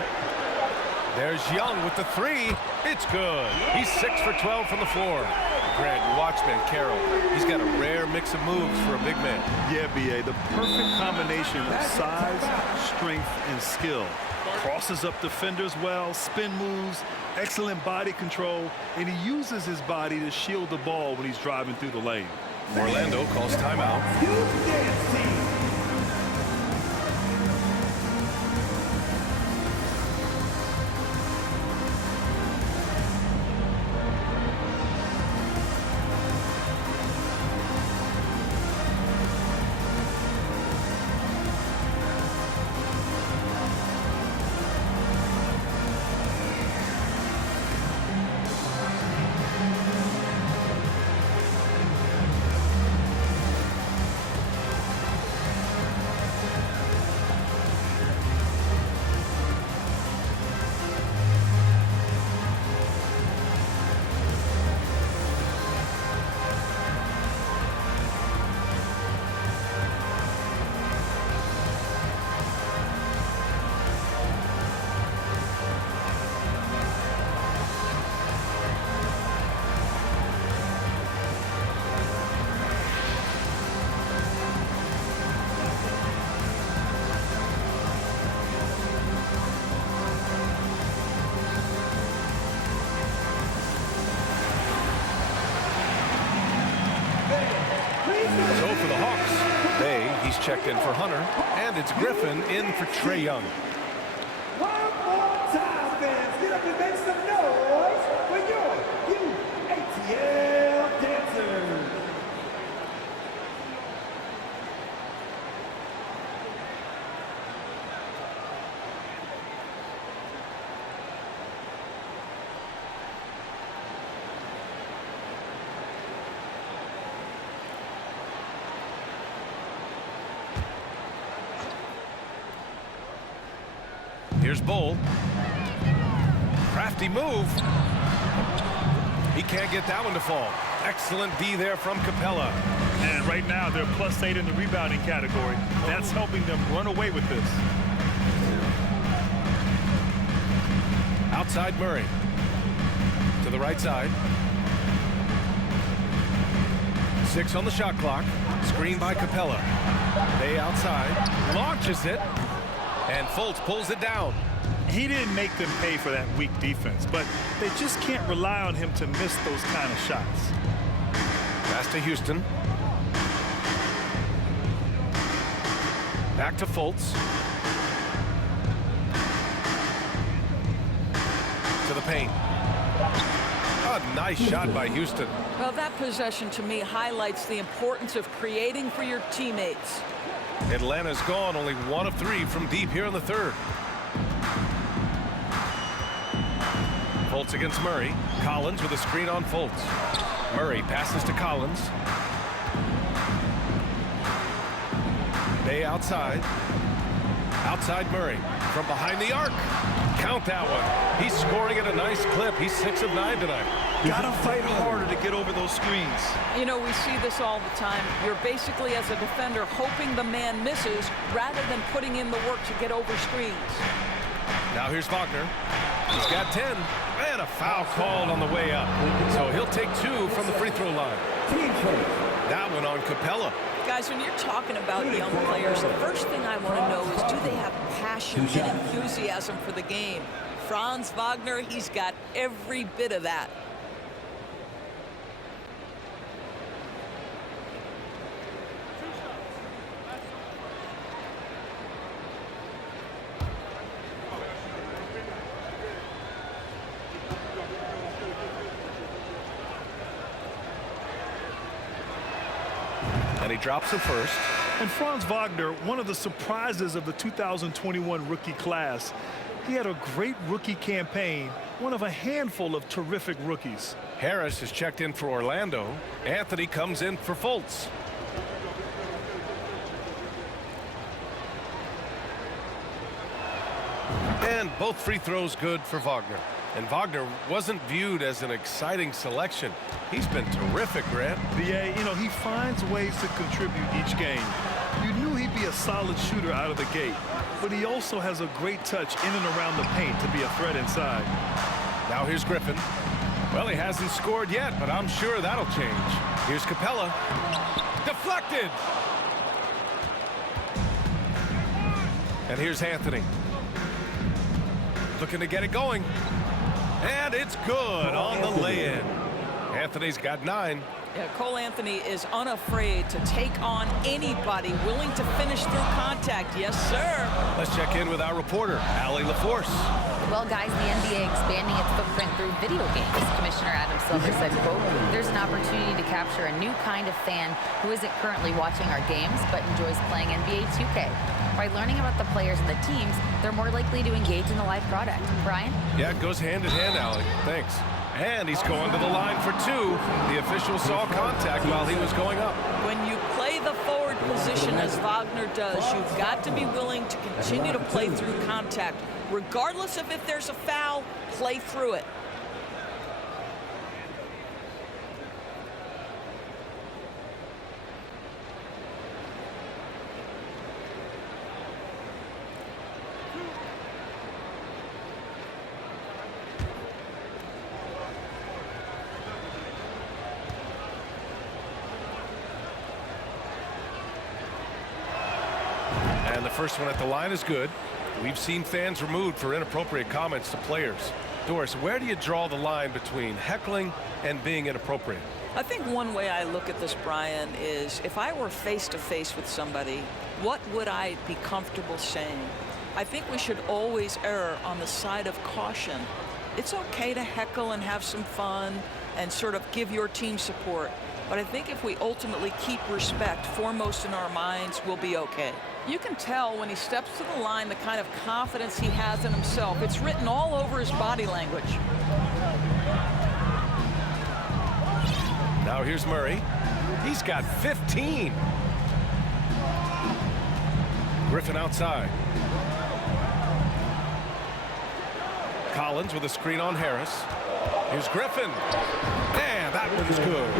There's Young with the 3. It's good. He's 6 for 12 from the floor. Grant, you watch Banchero. He's got a rare mix of moves for a big man. Yeah, B.A., the perfect combination of size, strength, and skill. Crosses up defenders well, spin moves, excellent body control, and he uses his body to shield the ball when he's driving through the lane. Orlando calls timeout. So for the Hawks, he's checked in for Hunter, and it's Griffin in for Trae Young. One more time, fans. Get up and make some noise for your UATL dancers. Here's Bull. Crafty move. He can't get that one to fall. Excellent D there from Capella. And right now, they're +8 in the rebounding category. That's helping them run away with this. Outside Murray. To the right side. 6 on the shot clock. Screen by Capella. Bay outside. Launches it. And Fultz pulls it down. He didn't make them pay for that weak defense, but they just can't rely on him to miss those kind of shots. Pass to Houston. Back to Fultz. To the paint. A nice shot by Houston. Well, that possession to me highlights the importance of creating for your teammates. Atlanta's gone only 1 of 3 from deep here in the third. Fultz against Murray. Collins with a screen on Fultz. Murray passes to Collins. Bay outside. Outside Murray. From behind the arc. Count that one. He's scoring at a nice clip. He's 6 of 9 tonight. Gotta fight harder to get over those screens. You know, we see this all the time. You're basically, as a defender, hoping the man misses rather than putting in the work to get over screens. Now here's Wagner. He's got 10. And a foul called on the way up. So he'll take 2 from the free throw line. That one on Capella. Guys, when you're talking about young players, the first thing I want to know is, do they have passion and enthusiasm for the game? Franz Wagner, he's got every bit of that. And he drops it first. And Franz Wagner, one of the surprises of the 2021 rookie class. He had a great rookie campaign, one of a handful of terrific rookies. Harris has checked in for Orlando. Anthony comes in for Fultz. And both free throws good for Wagner. And Wagner wasn't viewed as an exciting selection. He's been terrific, Grant. BA, you know, he finds ways to contribute each game. You knew he'd be a solid shooter out of the gate, but he also has a great touch in and around the paint to be a threat inside. Now here's Griffin. Well, he hasn't scored yet, but I'm sure that'll change. Here's Capella. Deflected! And here's Anthony. Looking to get it going. And it's good on the lay-in. Anthony's got 9. Yeah, Cole Anthony is unafraid to take on anybody willing to finish through contact. Yes, sir. Let's check in with our reporter, Allie LaForce. Well, guys, the NBA expanding its footprint through video games. Commissioner Adam Silver said, quote, "There's an opportunity to capture a new kind of fan who isn't currently watching our games but enjoys playing NBA 2K. By learning about the players and the teams, they're more likely to engage in the live product." Brian? Yeah, it goes hand in hand, Allie. Thanks. And he's going to the line for 2. The official saw contact while he was going up. When you play the forward position as Wagner does, you've got to be willing to continue to play through contact. Regardless of if there's a foul, play through it. And the first one at the line is good. We've seen fans removed for inappropriate comments to players. Doris, where do you draw the line between heckling and being inappropriate? I think one way I look at this, Brian, is if I were face-to-face with somebody, what would I be comfortable saying? I think we should always err on the side of caution. It's okay to heckle and have some fun and sort of give your team support. But I think if we ultimately keep respect foremost in our minds, we'll be okay. You can tell when he steps to the line the kind of confidence he has in himself. It's written all over his body language. Now here's Murray. He's got 15. Griffin outside. Collins with a screen on Harris. Here's Griffin. And that one's good.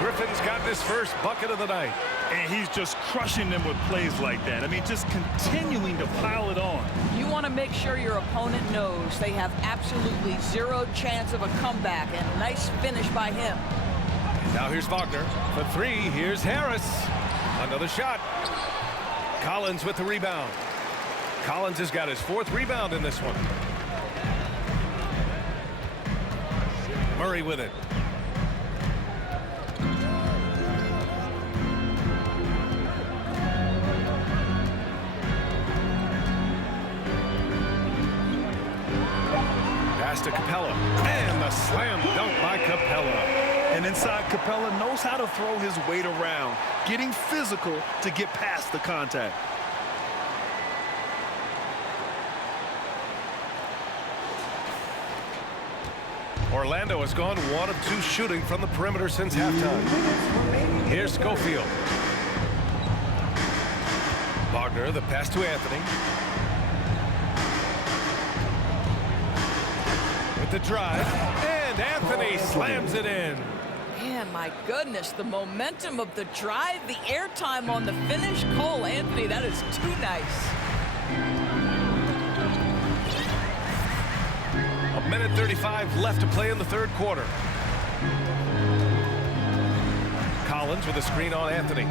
Griffin's gotten his first bucket of the night. And he's just crushing them with plays like that. I mean, just continuing to pile it on. You want to make sure your opponent knows they have absolutely zero chance of a comeback, and nice finish by him. Now here's Wagner for three. Here's Harris. Another shot. Collins with the rebound. Collins has got his fourth rebound in this one. Murray with it. Pass to Capella. And the slam dunk by Capella. And inside, Capella knows how to throw his weight around, getting physical to get past the contact. Orlando has gone 1 of 2 shooting from the perimeter since halftime. Here's Schofield. Wagner, the pass to Anthony. With the drive, and Anthony slams it in. Man, my goodness, the momentum of the drive, the airtime on the finish. Cole Anthony, that is too nice. A minute 35 left to play in the third quarter. Collins with a screen on Anthony.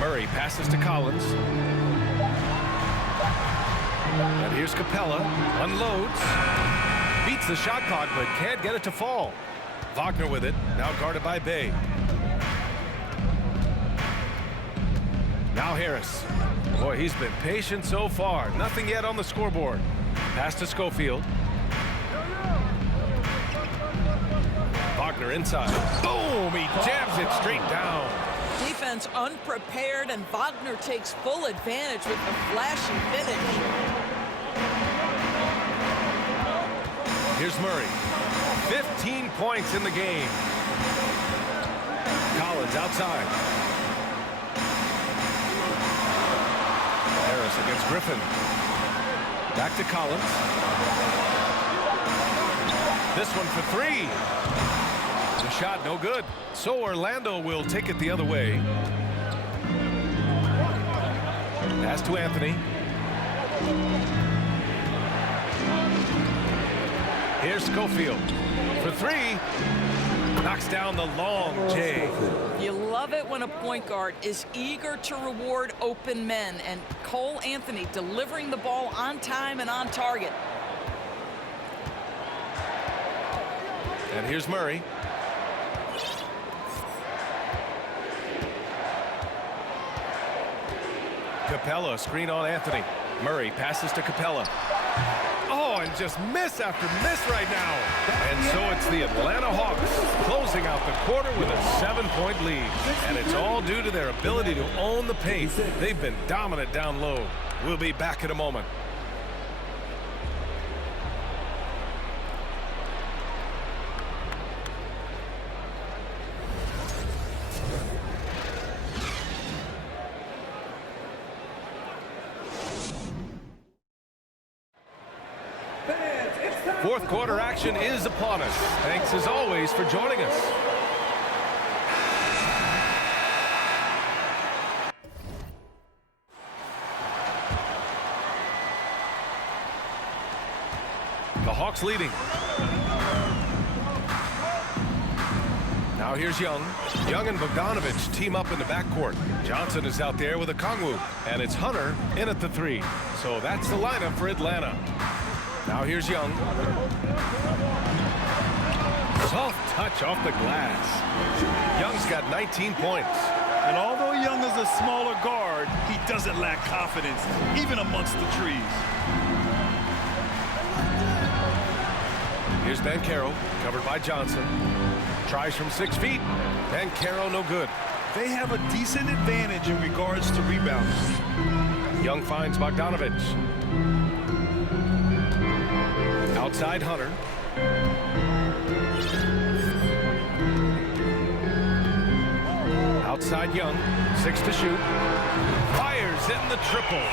Murray passes to Collins. And here's Capella. Unloads. Beats the shot clock, but can't get it to fall. Wagner with it. Now guarded by Bay. Now Harris. Boy, he's been patient so far. Nothing yet on the scoreboard. Pass to Schofield. Wagner inside. Boom! He jams it straight down. Defense unprepared, and Wagner takes full advantage with the flashy finish. Here's Murray. 15 points in the game. Collins outside. Harris against Griffin. Back to Collins. This one for three. The shot no good. So Orlando will take it the other way. Pass to Anthony. Here's Schofield for three. Knocks down the long J. You love it when a point guard is eager to reward open men, and Cole Anthony delivering the ball on time and on target. And here's Murray. Capella, screen on Anthony. Murray passes to Capella. Oh, and just miss after miss right now. And so it's the Atlanta Hawks closing out the quarter with a 7-point lead. And it's all due to their ability to own the paint. They've been dominant down low. We'll be back in a moment. Fourth quarter action is upon us. Thanks as always for joining us. The Hawks leading. Now here's Young. Young and Bogdanovich team up in the backcourt. Johnson is out there with a Kongwu, and it's Hunter in at the three. So that's the lineup for Atlanta. Now here's Young. Soft touch off the glass. Young's got 19 points. And although Young is a smaller guard, he doesn't lack confidence, even amongst the trees. Here's Banchero, covered by Johnson. Tries from 6 feet. Banchero no good. They have a decent advantage in regards to rebounding. Young finds Bogdanovich. Outside Hunter. Outside Young. 6 to shoot. Fires in the triple.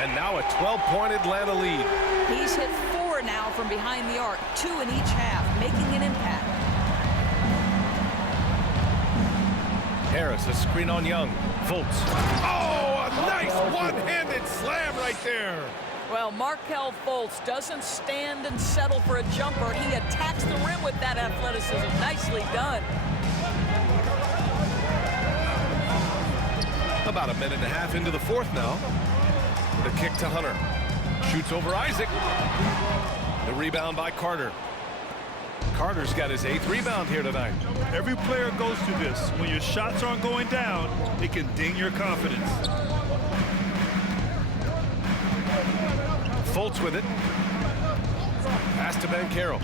And now a 12-point Atlanta lead. He's hit 4 now from behind the arc, 2 in each half, making an impact. Harris, a screen on Young. Fultz. Oh, a nice one-handed slam right there. Well, Markelle Fultz doesn't stand and settle for a jumper. He attacks the rim with that athleticism. Nicely done. About a minute and a half into the fourth now. The kick to Hunter. Shoots over Isaac. The rebound by Carter. Carter's got his 8th rebound here tonight. Every player goes through this. When your shots aren't going down, it can ding your confidence. Fultz with it. Pass to Banchero.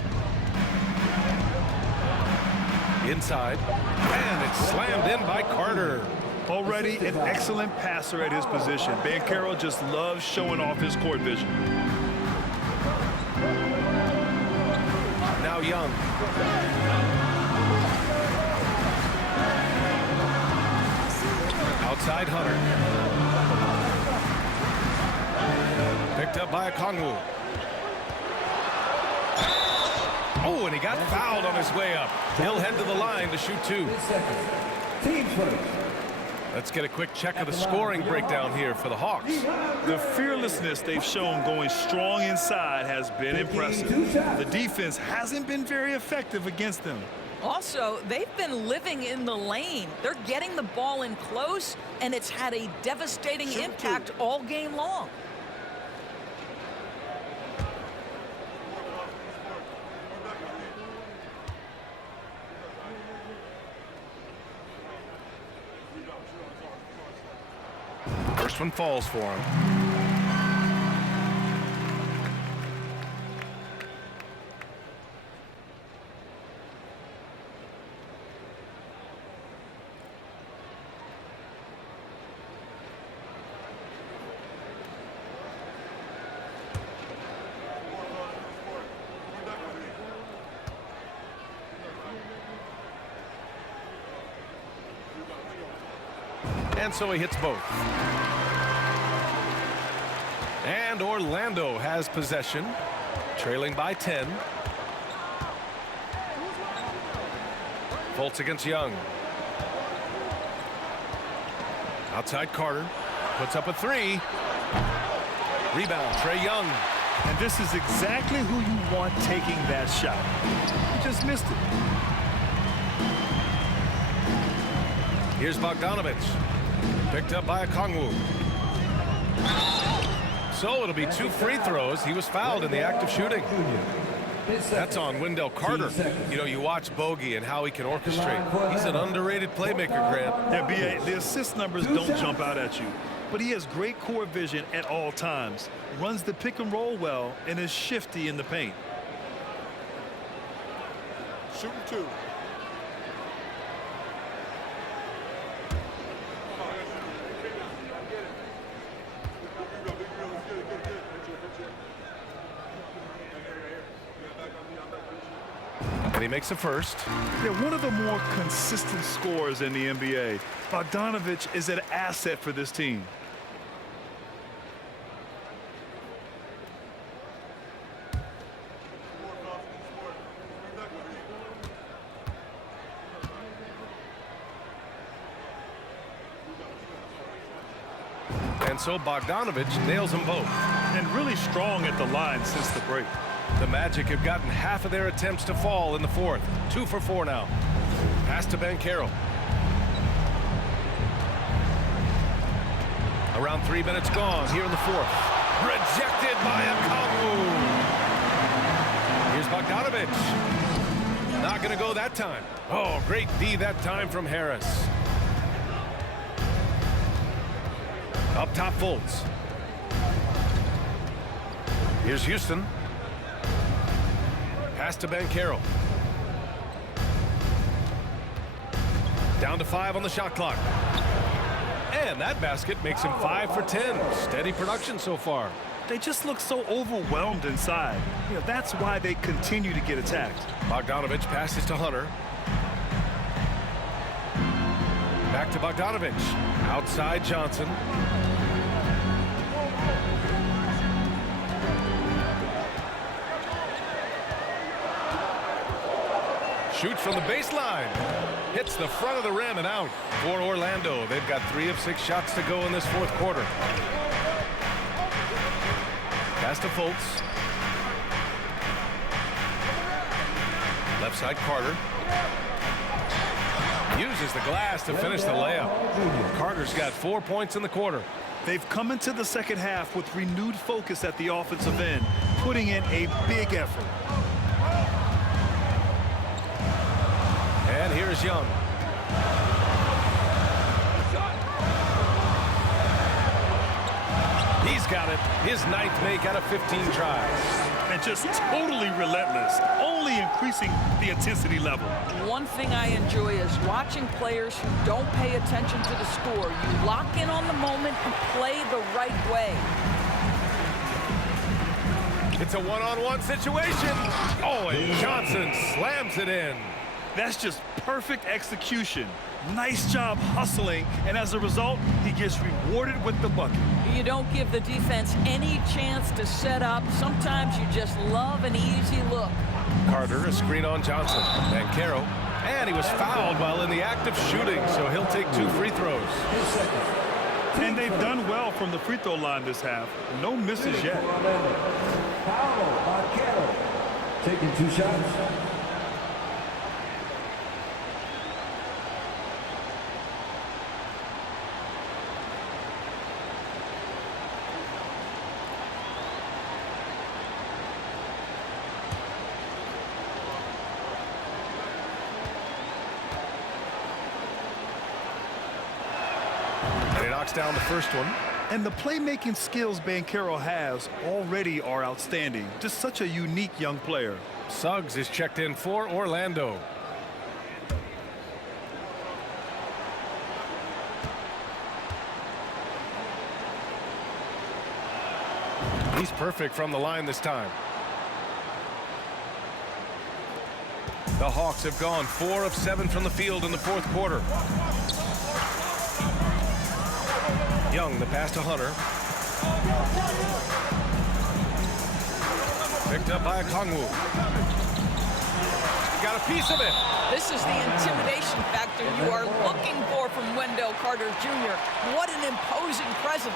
Inside. And it's slammed in by Carter. Already an excellent passer at his position. Banchero just loves showing off his court vision. Now Young. Outside Hunter. Picked up by Okongwu. Oh, and he got fouled on his way up. He'll head to the line to shoot 2. Team first. Let's get a quick check of the scoring breakdown here for the Hawks. The fearlessness they've shown going strong inside has been impressive. The defense hasn't been very effective against them. Also, they've been living in the lane. They're getting the ball in close, and it's had a devastating impact all game long. First one falls for him. And so he hits both. And Orlando has possession, trailing by 10. Fultz against Young. Outside Carter, puts up a 3. Rebound, Trae Young. And this is exactly who you want taking that shot. He just missed it. Here's Bogdanovich. Picked up by Okongwu. So it'll be 2 free throws. He was fouled in the act of shooting. That's on Wendell Carter. You know, you watch Bogey and how he can orchestrate. He's an underrated playmaker, Grant. Yeah, B.A., the assist numbers don't jump out at you, but he has great court vision at all times, runs the pick and roll well, and is shifty in the paint. Shooting 2. And he makes a first. Yeah, one of the more consistent scorers in the NBA. Bogdanovich is an asset for this team. And so Bogdanovich nails them both. And really strong at the line since the break. The Magic have gotten half of their attempts to fall in the fourth. 2 for 4 now. Pass to Banchero. Around 3 minutes gone here in the fourth. Rejected by Okongwu. Here's Bogdanovich. Not going to go that time. Oh, great D that time from Harris. Up top, Fultz. Here's Houston. Pass to Banchero. Down to 5 on the shot clock. And that basket makes him 5 for 10. Steady production so far. They just look so overwhelmed inside. You know, that's why they continue to get attacked. Bogdanovich passes to Hunter. Back to Bogdanovich. Outside Johnson. Shoots from the baseline. Hits the front of the rim and out. For Orlando, they've got 3 of 6 shots to go in this fourth quarter. Pass to Fultz. Left side, Carter. Uses the glass to finish the layup. Carter's got 4 points in the quarter. They've come into the second half with renewed focus at the offensive end, putting in a big effort. And here's Young. He's got it. His 9th make out of 15 tries. And just totally relentless, only increasing the intensity level. One thing I enjoy is watching players who don't pay attention to the score. You lock in on the moment and play the right way. It's a one-on-one situation. Oh, and Johnson slams it in. That's just perfect execution. Nice job hustling, and as a result, he gets rewarded with the bucket. You don't give the defense any chance to set up. Sometimes you just love an easy look. Carter, a screen on Johnson. Banchero, and he was fouled while in the act of shooting, so he'll take 2 free throws. And they've done well from the free throw line this half. No misses yet. MyCareer taking 2 shots. Down the first one. And the playmaking skills Banchero has already are outstanding. Just such a unique young player. Suggs is checked in for Orlando. He's perfect from the line this time. The Hawks have gone 4 of 7 from the field in the fourth quarter. Young, the pass to Hunter. Picked up by Kongwu. Got a piece of it. This is the intimidation factor you are looking for from Wendell Carter Jr. What an imposing presence.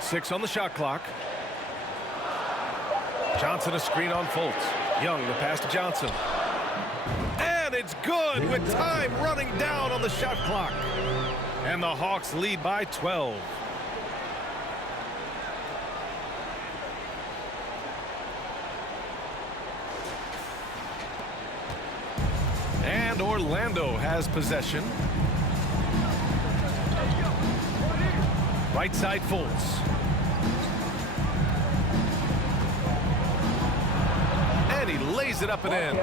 Six on the shot clock. Johnson a screen on Fultz. Young, the pass to Johnson. And it's good with time running down on the shot clock. And the Hawks lead by 12. And Orlando has possession. Right side Fultz. And he lays it up and in.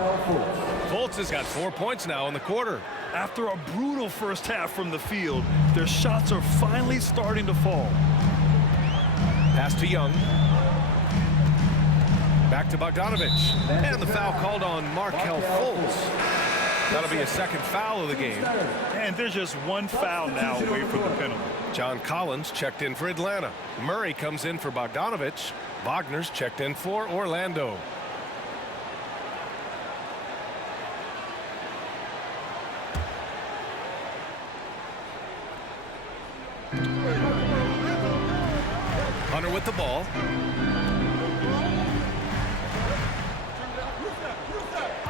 Fultz has got 4 points now in the quarter. After a brutal first half from the field, their shots are finally starting to fall. Pass to Young. Back to Bogdanovich. And the foul called on Markelle Fultz. That'll be a second foul of the game. And there's just one foul now away from the penalty. John Collins checked in for Atlanta. Murray comes in for Bogdanovich. Wagner's checked in for Orlando. Hunter with the ball.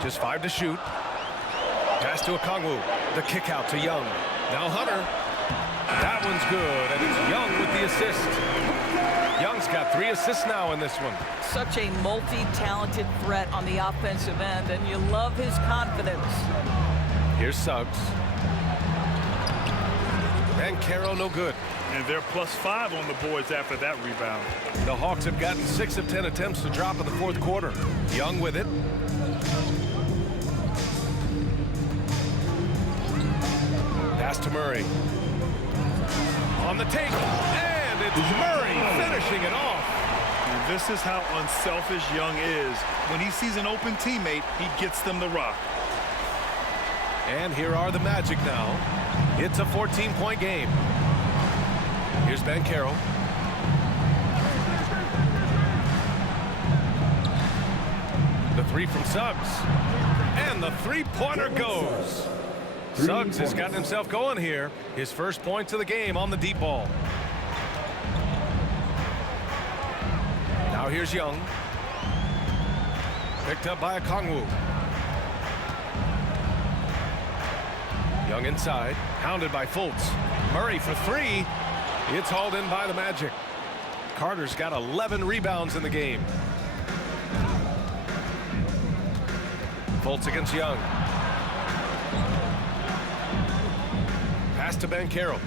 Just 5 to shoot. Pass to Okongwu. The kick out to Young. Now Hunter. That one's good, and it's Young with the assist. Young's got 3 assists now in this one. Such a multi-talented threat on the offensive end, and you love his confidence. Here's Suggs. Banchero no good. And they're +5 on the boards after that rebound. The Hawks have gotten 6 of 10 attempts to drop in the fourth quarter. Young with it. Pass to Murray. On the take, and it's Murray finishing it off. And this is how unselfish Young is. When he sees an open teammate, he gets them the rock. And here are the Magic now. It's a 14-point game. Here's Banchero. The three from Suggs. And the three-pointer goes. Suggs has gotten himself going here. His first points of the game on the deep ball. Now here's Young. Picked up by Okongwu. Young inside. Hounded by Fultz. Murray for three. It's hauled in by the Magic. Carter's got 11 rebounds in the game. Fultz against Young. Pass to Banchero.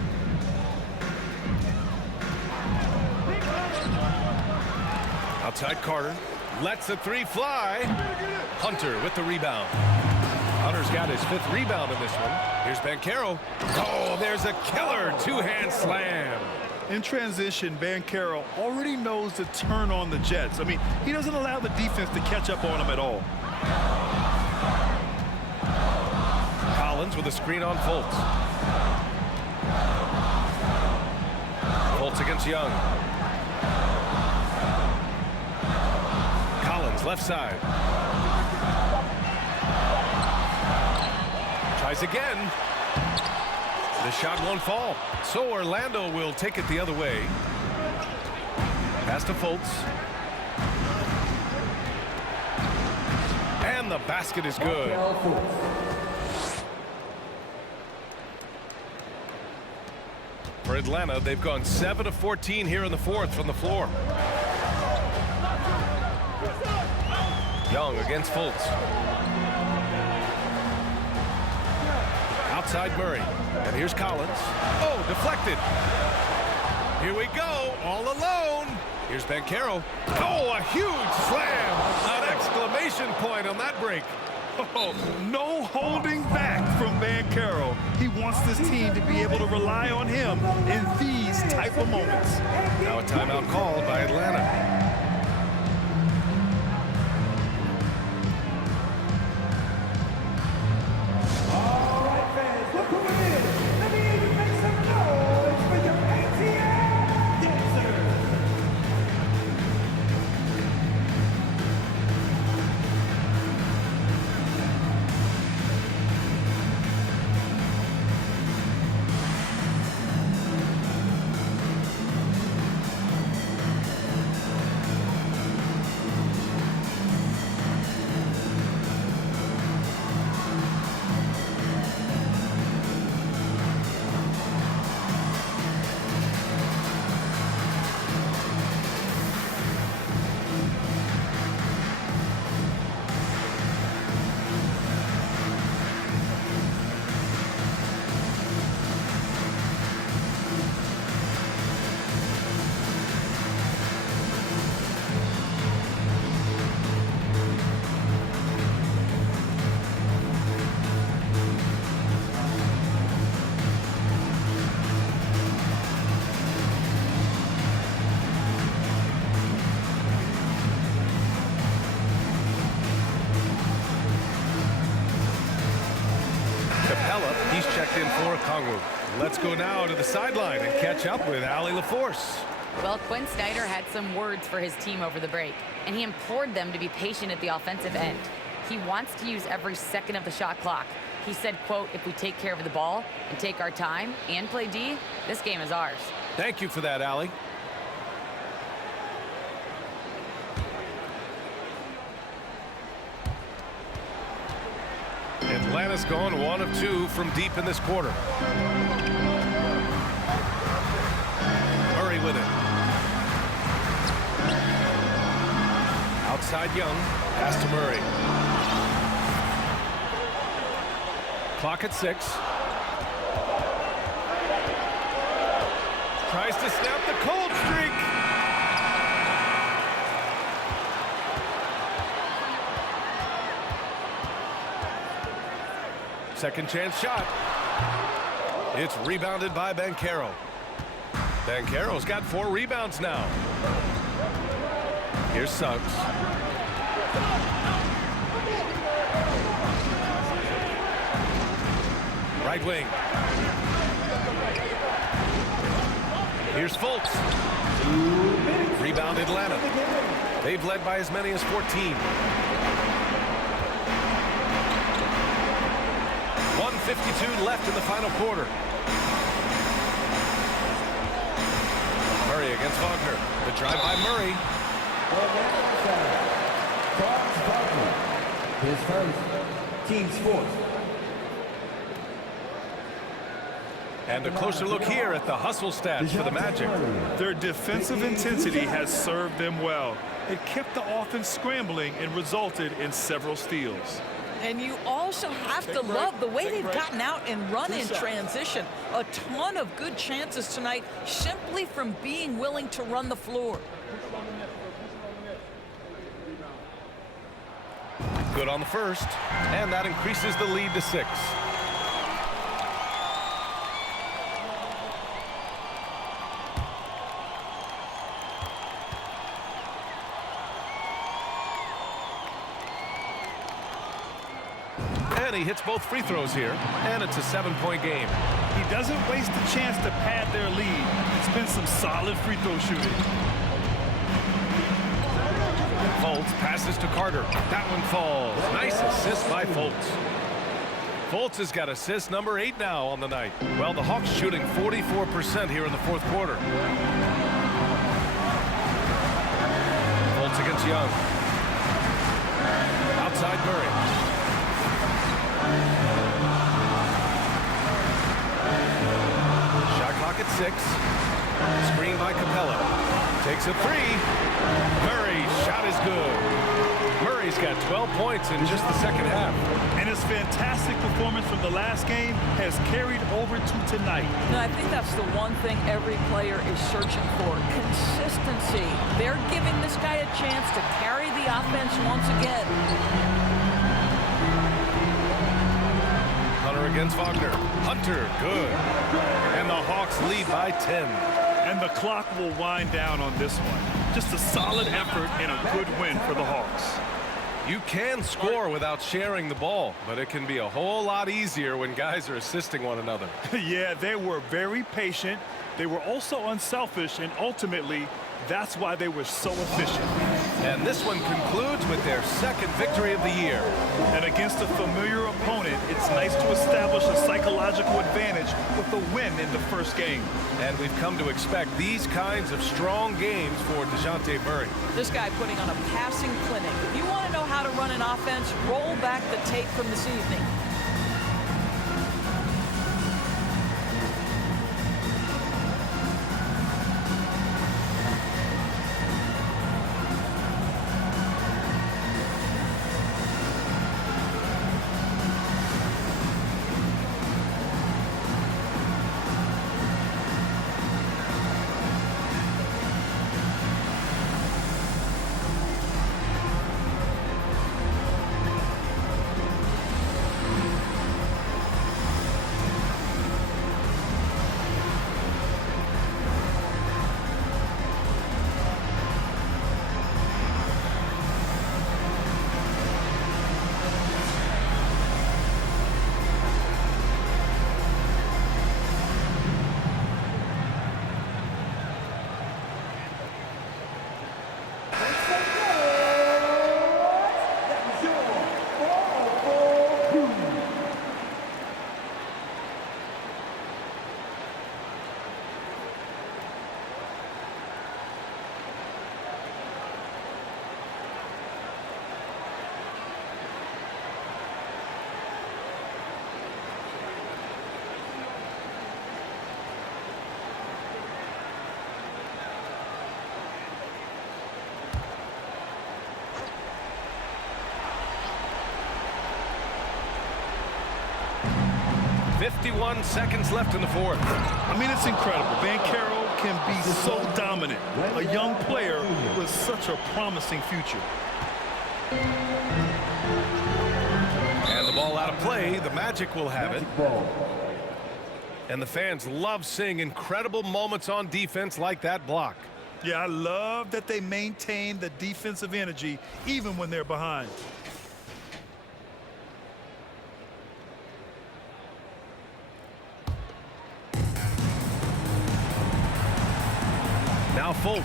Outside Carter. Lets the three fly. Hunter with the rebound. Hunter's got his 5th rebound in this one. Here's Banchero. Oh, there's a killer two-hand slam. In transition, Banchero already knows to turn on the Jets. I mean, he doesn't allow the defense to catch up on him at all. Collins with a screen on Fultz. Fultz against Young. Collins left side. Tries again. The shot won't fall. So Orlando will take it the other way. Pass to Fultz. And the basket is good. For Atlanta, they've gone 7 of 14 here in the 4th from the floor. Young against Fultz. Outside Murray. And here's Collins. Oh, deflected. Here we go, all alone. Here's Banchero. Oh, a huge slam. An exclamation point on that break. Oh, no holding back from Banchero. He wants this team to be able to rely on him in these type of moments. Now a timeout called by Atlanta. He's checked in for Okongwu. Let's go now to the sideline and catch up with Allie LaForce. Well, Quinn Snyder had some words for his team over the break, and he implored them to be patient at the offensive end. He wants to use every second of the shot clock. He said, quote, if we take care of the ball and take our time and play D, this game is ours. Thank you for that, Allie. Atlanta's gone 1 of 2 from deep in this quarter. Murray with it. Outside Young. Pass to Murray. Clock at 6. Tries to snap the cold streak. Second chance shot. It's rebounded by Banchero. Banchero's got 4 rebounds now. Here's Suggs. Right wing. Here's Fultz. Rebound Atlanta. They've led by as many as 14. 1:52 left in the final quarter. Murray against Wagner. The drive by Murray. His first, team's fourth. And a closer look here at the hustle stats for the Magic. Their defensive intensity has served them well. It kept the offense scrambling and resulted in several steals. And you also have to love the way they've gotten out and run in transition. A ton of good chances tonight simply from being willing to run the floor. Good on the first, and that increases the lead to 6. And he hits both free throws here, and it's a 7-point game. He doesn't waste a chance to pad their lead. It's been some solid free throw shooting. Fultz passes to Carter. That one falls. Nice assist by Fultz. Fultz has got assist number 8 now on the night. Well, the Hawks shooting 44% here in the fourth quarter. Fultz against Young. Outside Murray. Shot clock at 6. Screen by Capella. Takes a 3. Murray's shot is good. Murray's got 12 points in just the second half. And his fantastic performance from the last game has carried over to tonight. No, I think that's the one thing every player is searching for. Consistency. They're giving this guy a chance to carry the offense once again. Hunter against Wagner. Hunter, good. And the Hawks lead by 10. And the clock will wind down on this one. Just a solid effort and a good win for the Hawks. You can score without sharing the ball, but it can be a whole lot easier when guys are assisting one another. Yeah, they were very patient. They were also unselfish, and ultimately, that's why they were so efficient. And this one concludes with their second victory of the year. And against a familiar opponent, it's nice to establish a psychological advantage with a win in the first game. And we've come to expect these kinds of strong games for DeJounte Murray. This guy putting on a passing clinic. If you want to know how to run an offense, roll back the tape from this evening. .51 seconds left in the fourth. I mean, it's incredible. Banchero can be so dominant. A young player with such a promising future. And the ball out of play. The Magic will have it. And the fans love seeing incredible moments on defense like that block. Yeah, I love that they maintain the defensive energy even when they're behind. Now Fultz.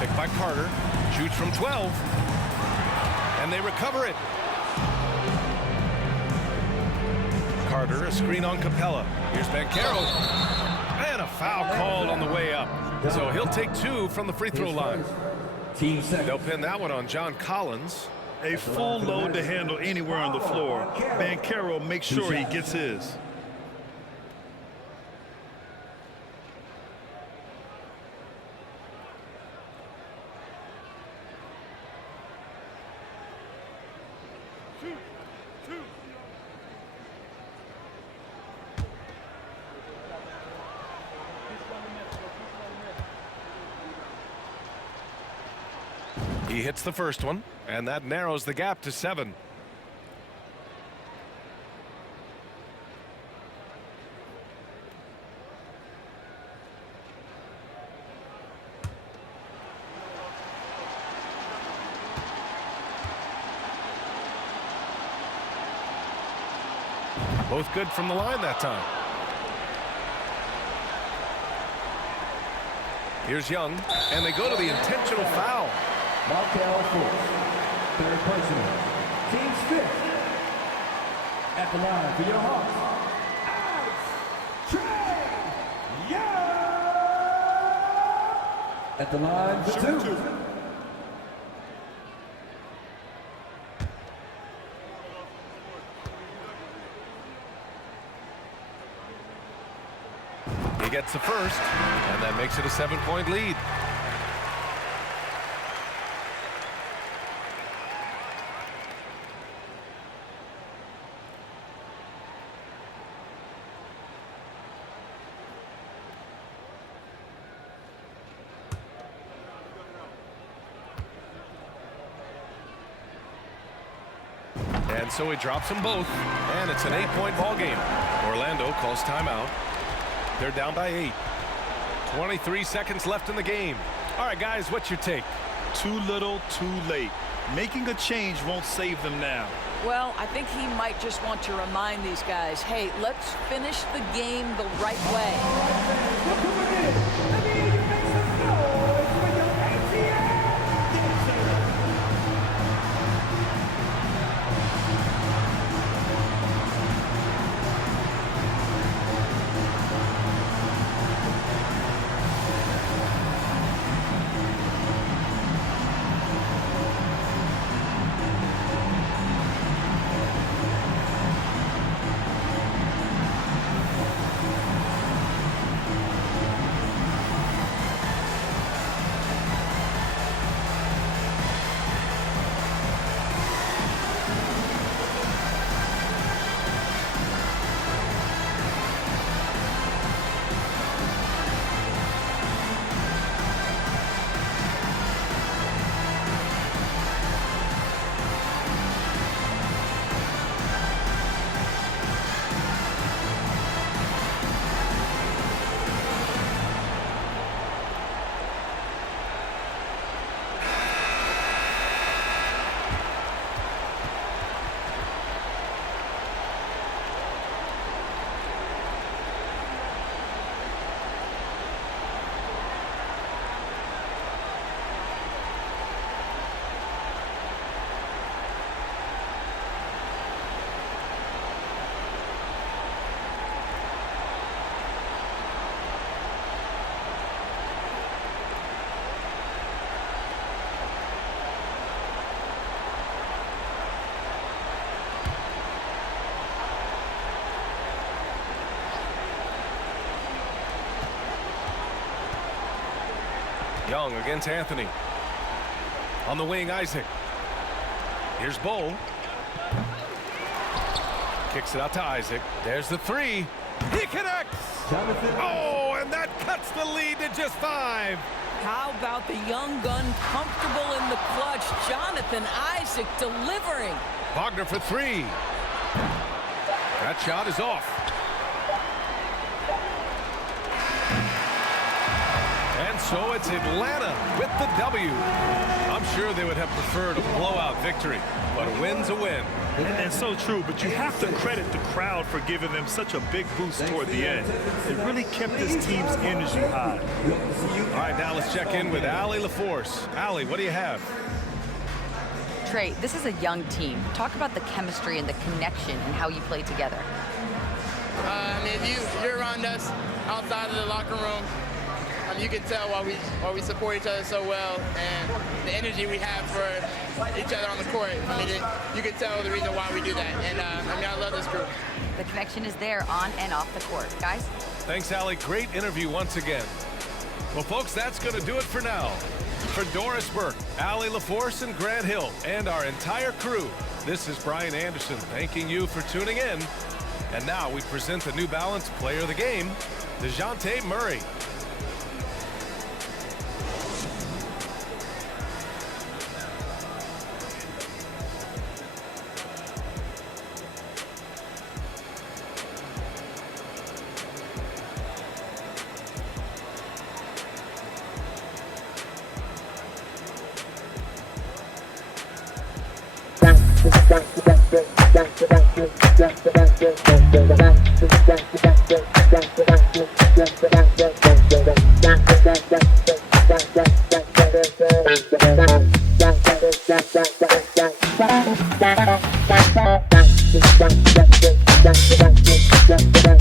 Picked by Carter. Shoots from 12. And they recover it. Carter, a screen on Capella. Here's Banchero. And a foul called on the way up. So he'll take 2 from the free throw line. They'll pin that one on John Collins. A full load to handle anywhere on the floor. Banchero makes sure he gets his. He hits the first one, and that narrows the gap to 7. Both good from the line that time. Here's Young, and they go to the intentional foul. Markel Fultz, third personal. Team's 5th. At the line for your Hawks, Trey Young. At the line for 2. He gets the first, and that makes it a 7-point lead. And so he drops them both, and it's an 8-point ball game. Orlando calls timeout. They're down by 8. 23 seconds left in the game. All right, guys, what's your take? Too little, too late. Making a change won't save them now. Well, I think he might just want to remind these guys, hey, let's finish the game the right way. Young against Anthony. On the wing, Isaac. Here's Bull. Kicks it out to Isaac. There's the 3. He connects. Oh, and that cuts the lead to just 5. How about the young gun comfortable in the clutch? Jonathan Isaac delivering. Wagner for 3. That shot is off. And so it's Atlanta with the W. I'm sure they would have preferred a blowout victory, but a win's a win. And so true, but you have to credit the crowd for giving them such a big boost toward the end. It really kept this team's energy high. All right, now let's check in with Allie LaForce. Allie, what do you have? Trey, this is a young team. Talk about the chemistry and the connection and how you play together. I mean, if you're around us outside of the locker room, you can tell why we support each other so well, and the energy we have for each other on the court. I mean, you can tell the reason why we do that. And I mean, I love this group. The connection is there on and off the court. Guys? Thanks, Allie. Great interview once again. Well, folks, that's going to do it for now. For Doris Burke, Allie LaForce, and Grant Hill, and our entire crew, this is Brian Anderson thanking you for tuning in. And now we present the New Balance Player of the Game, DeJounte Murray. Bye.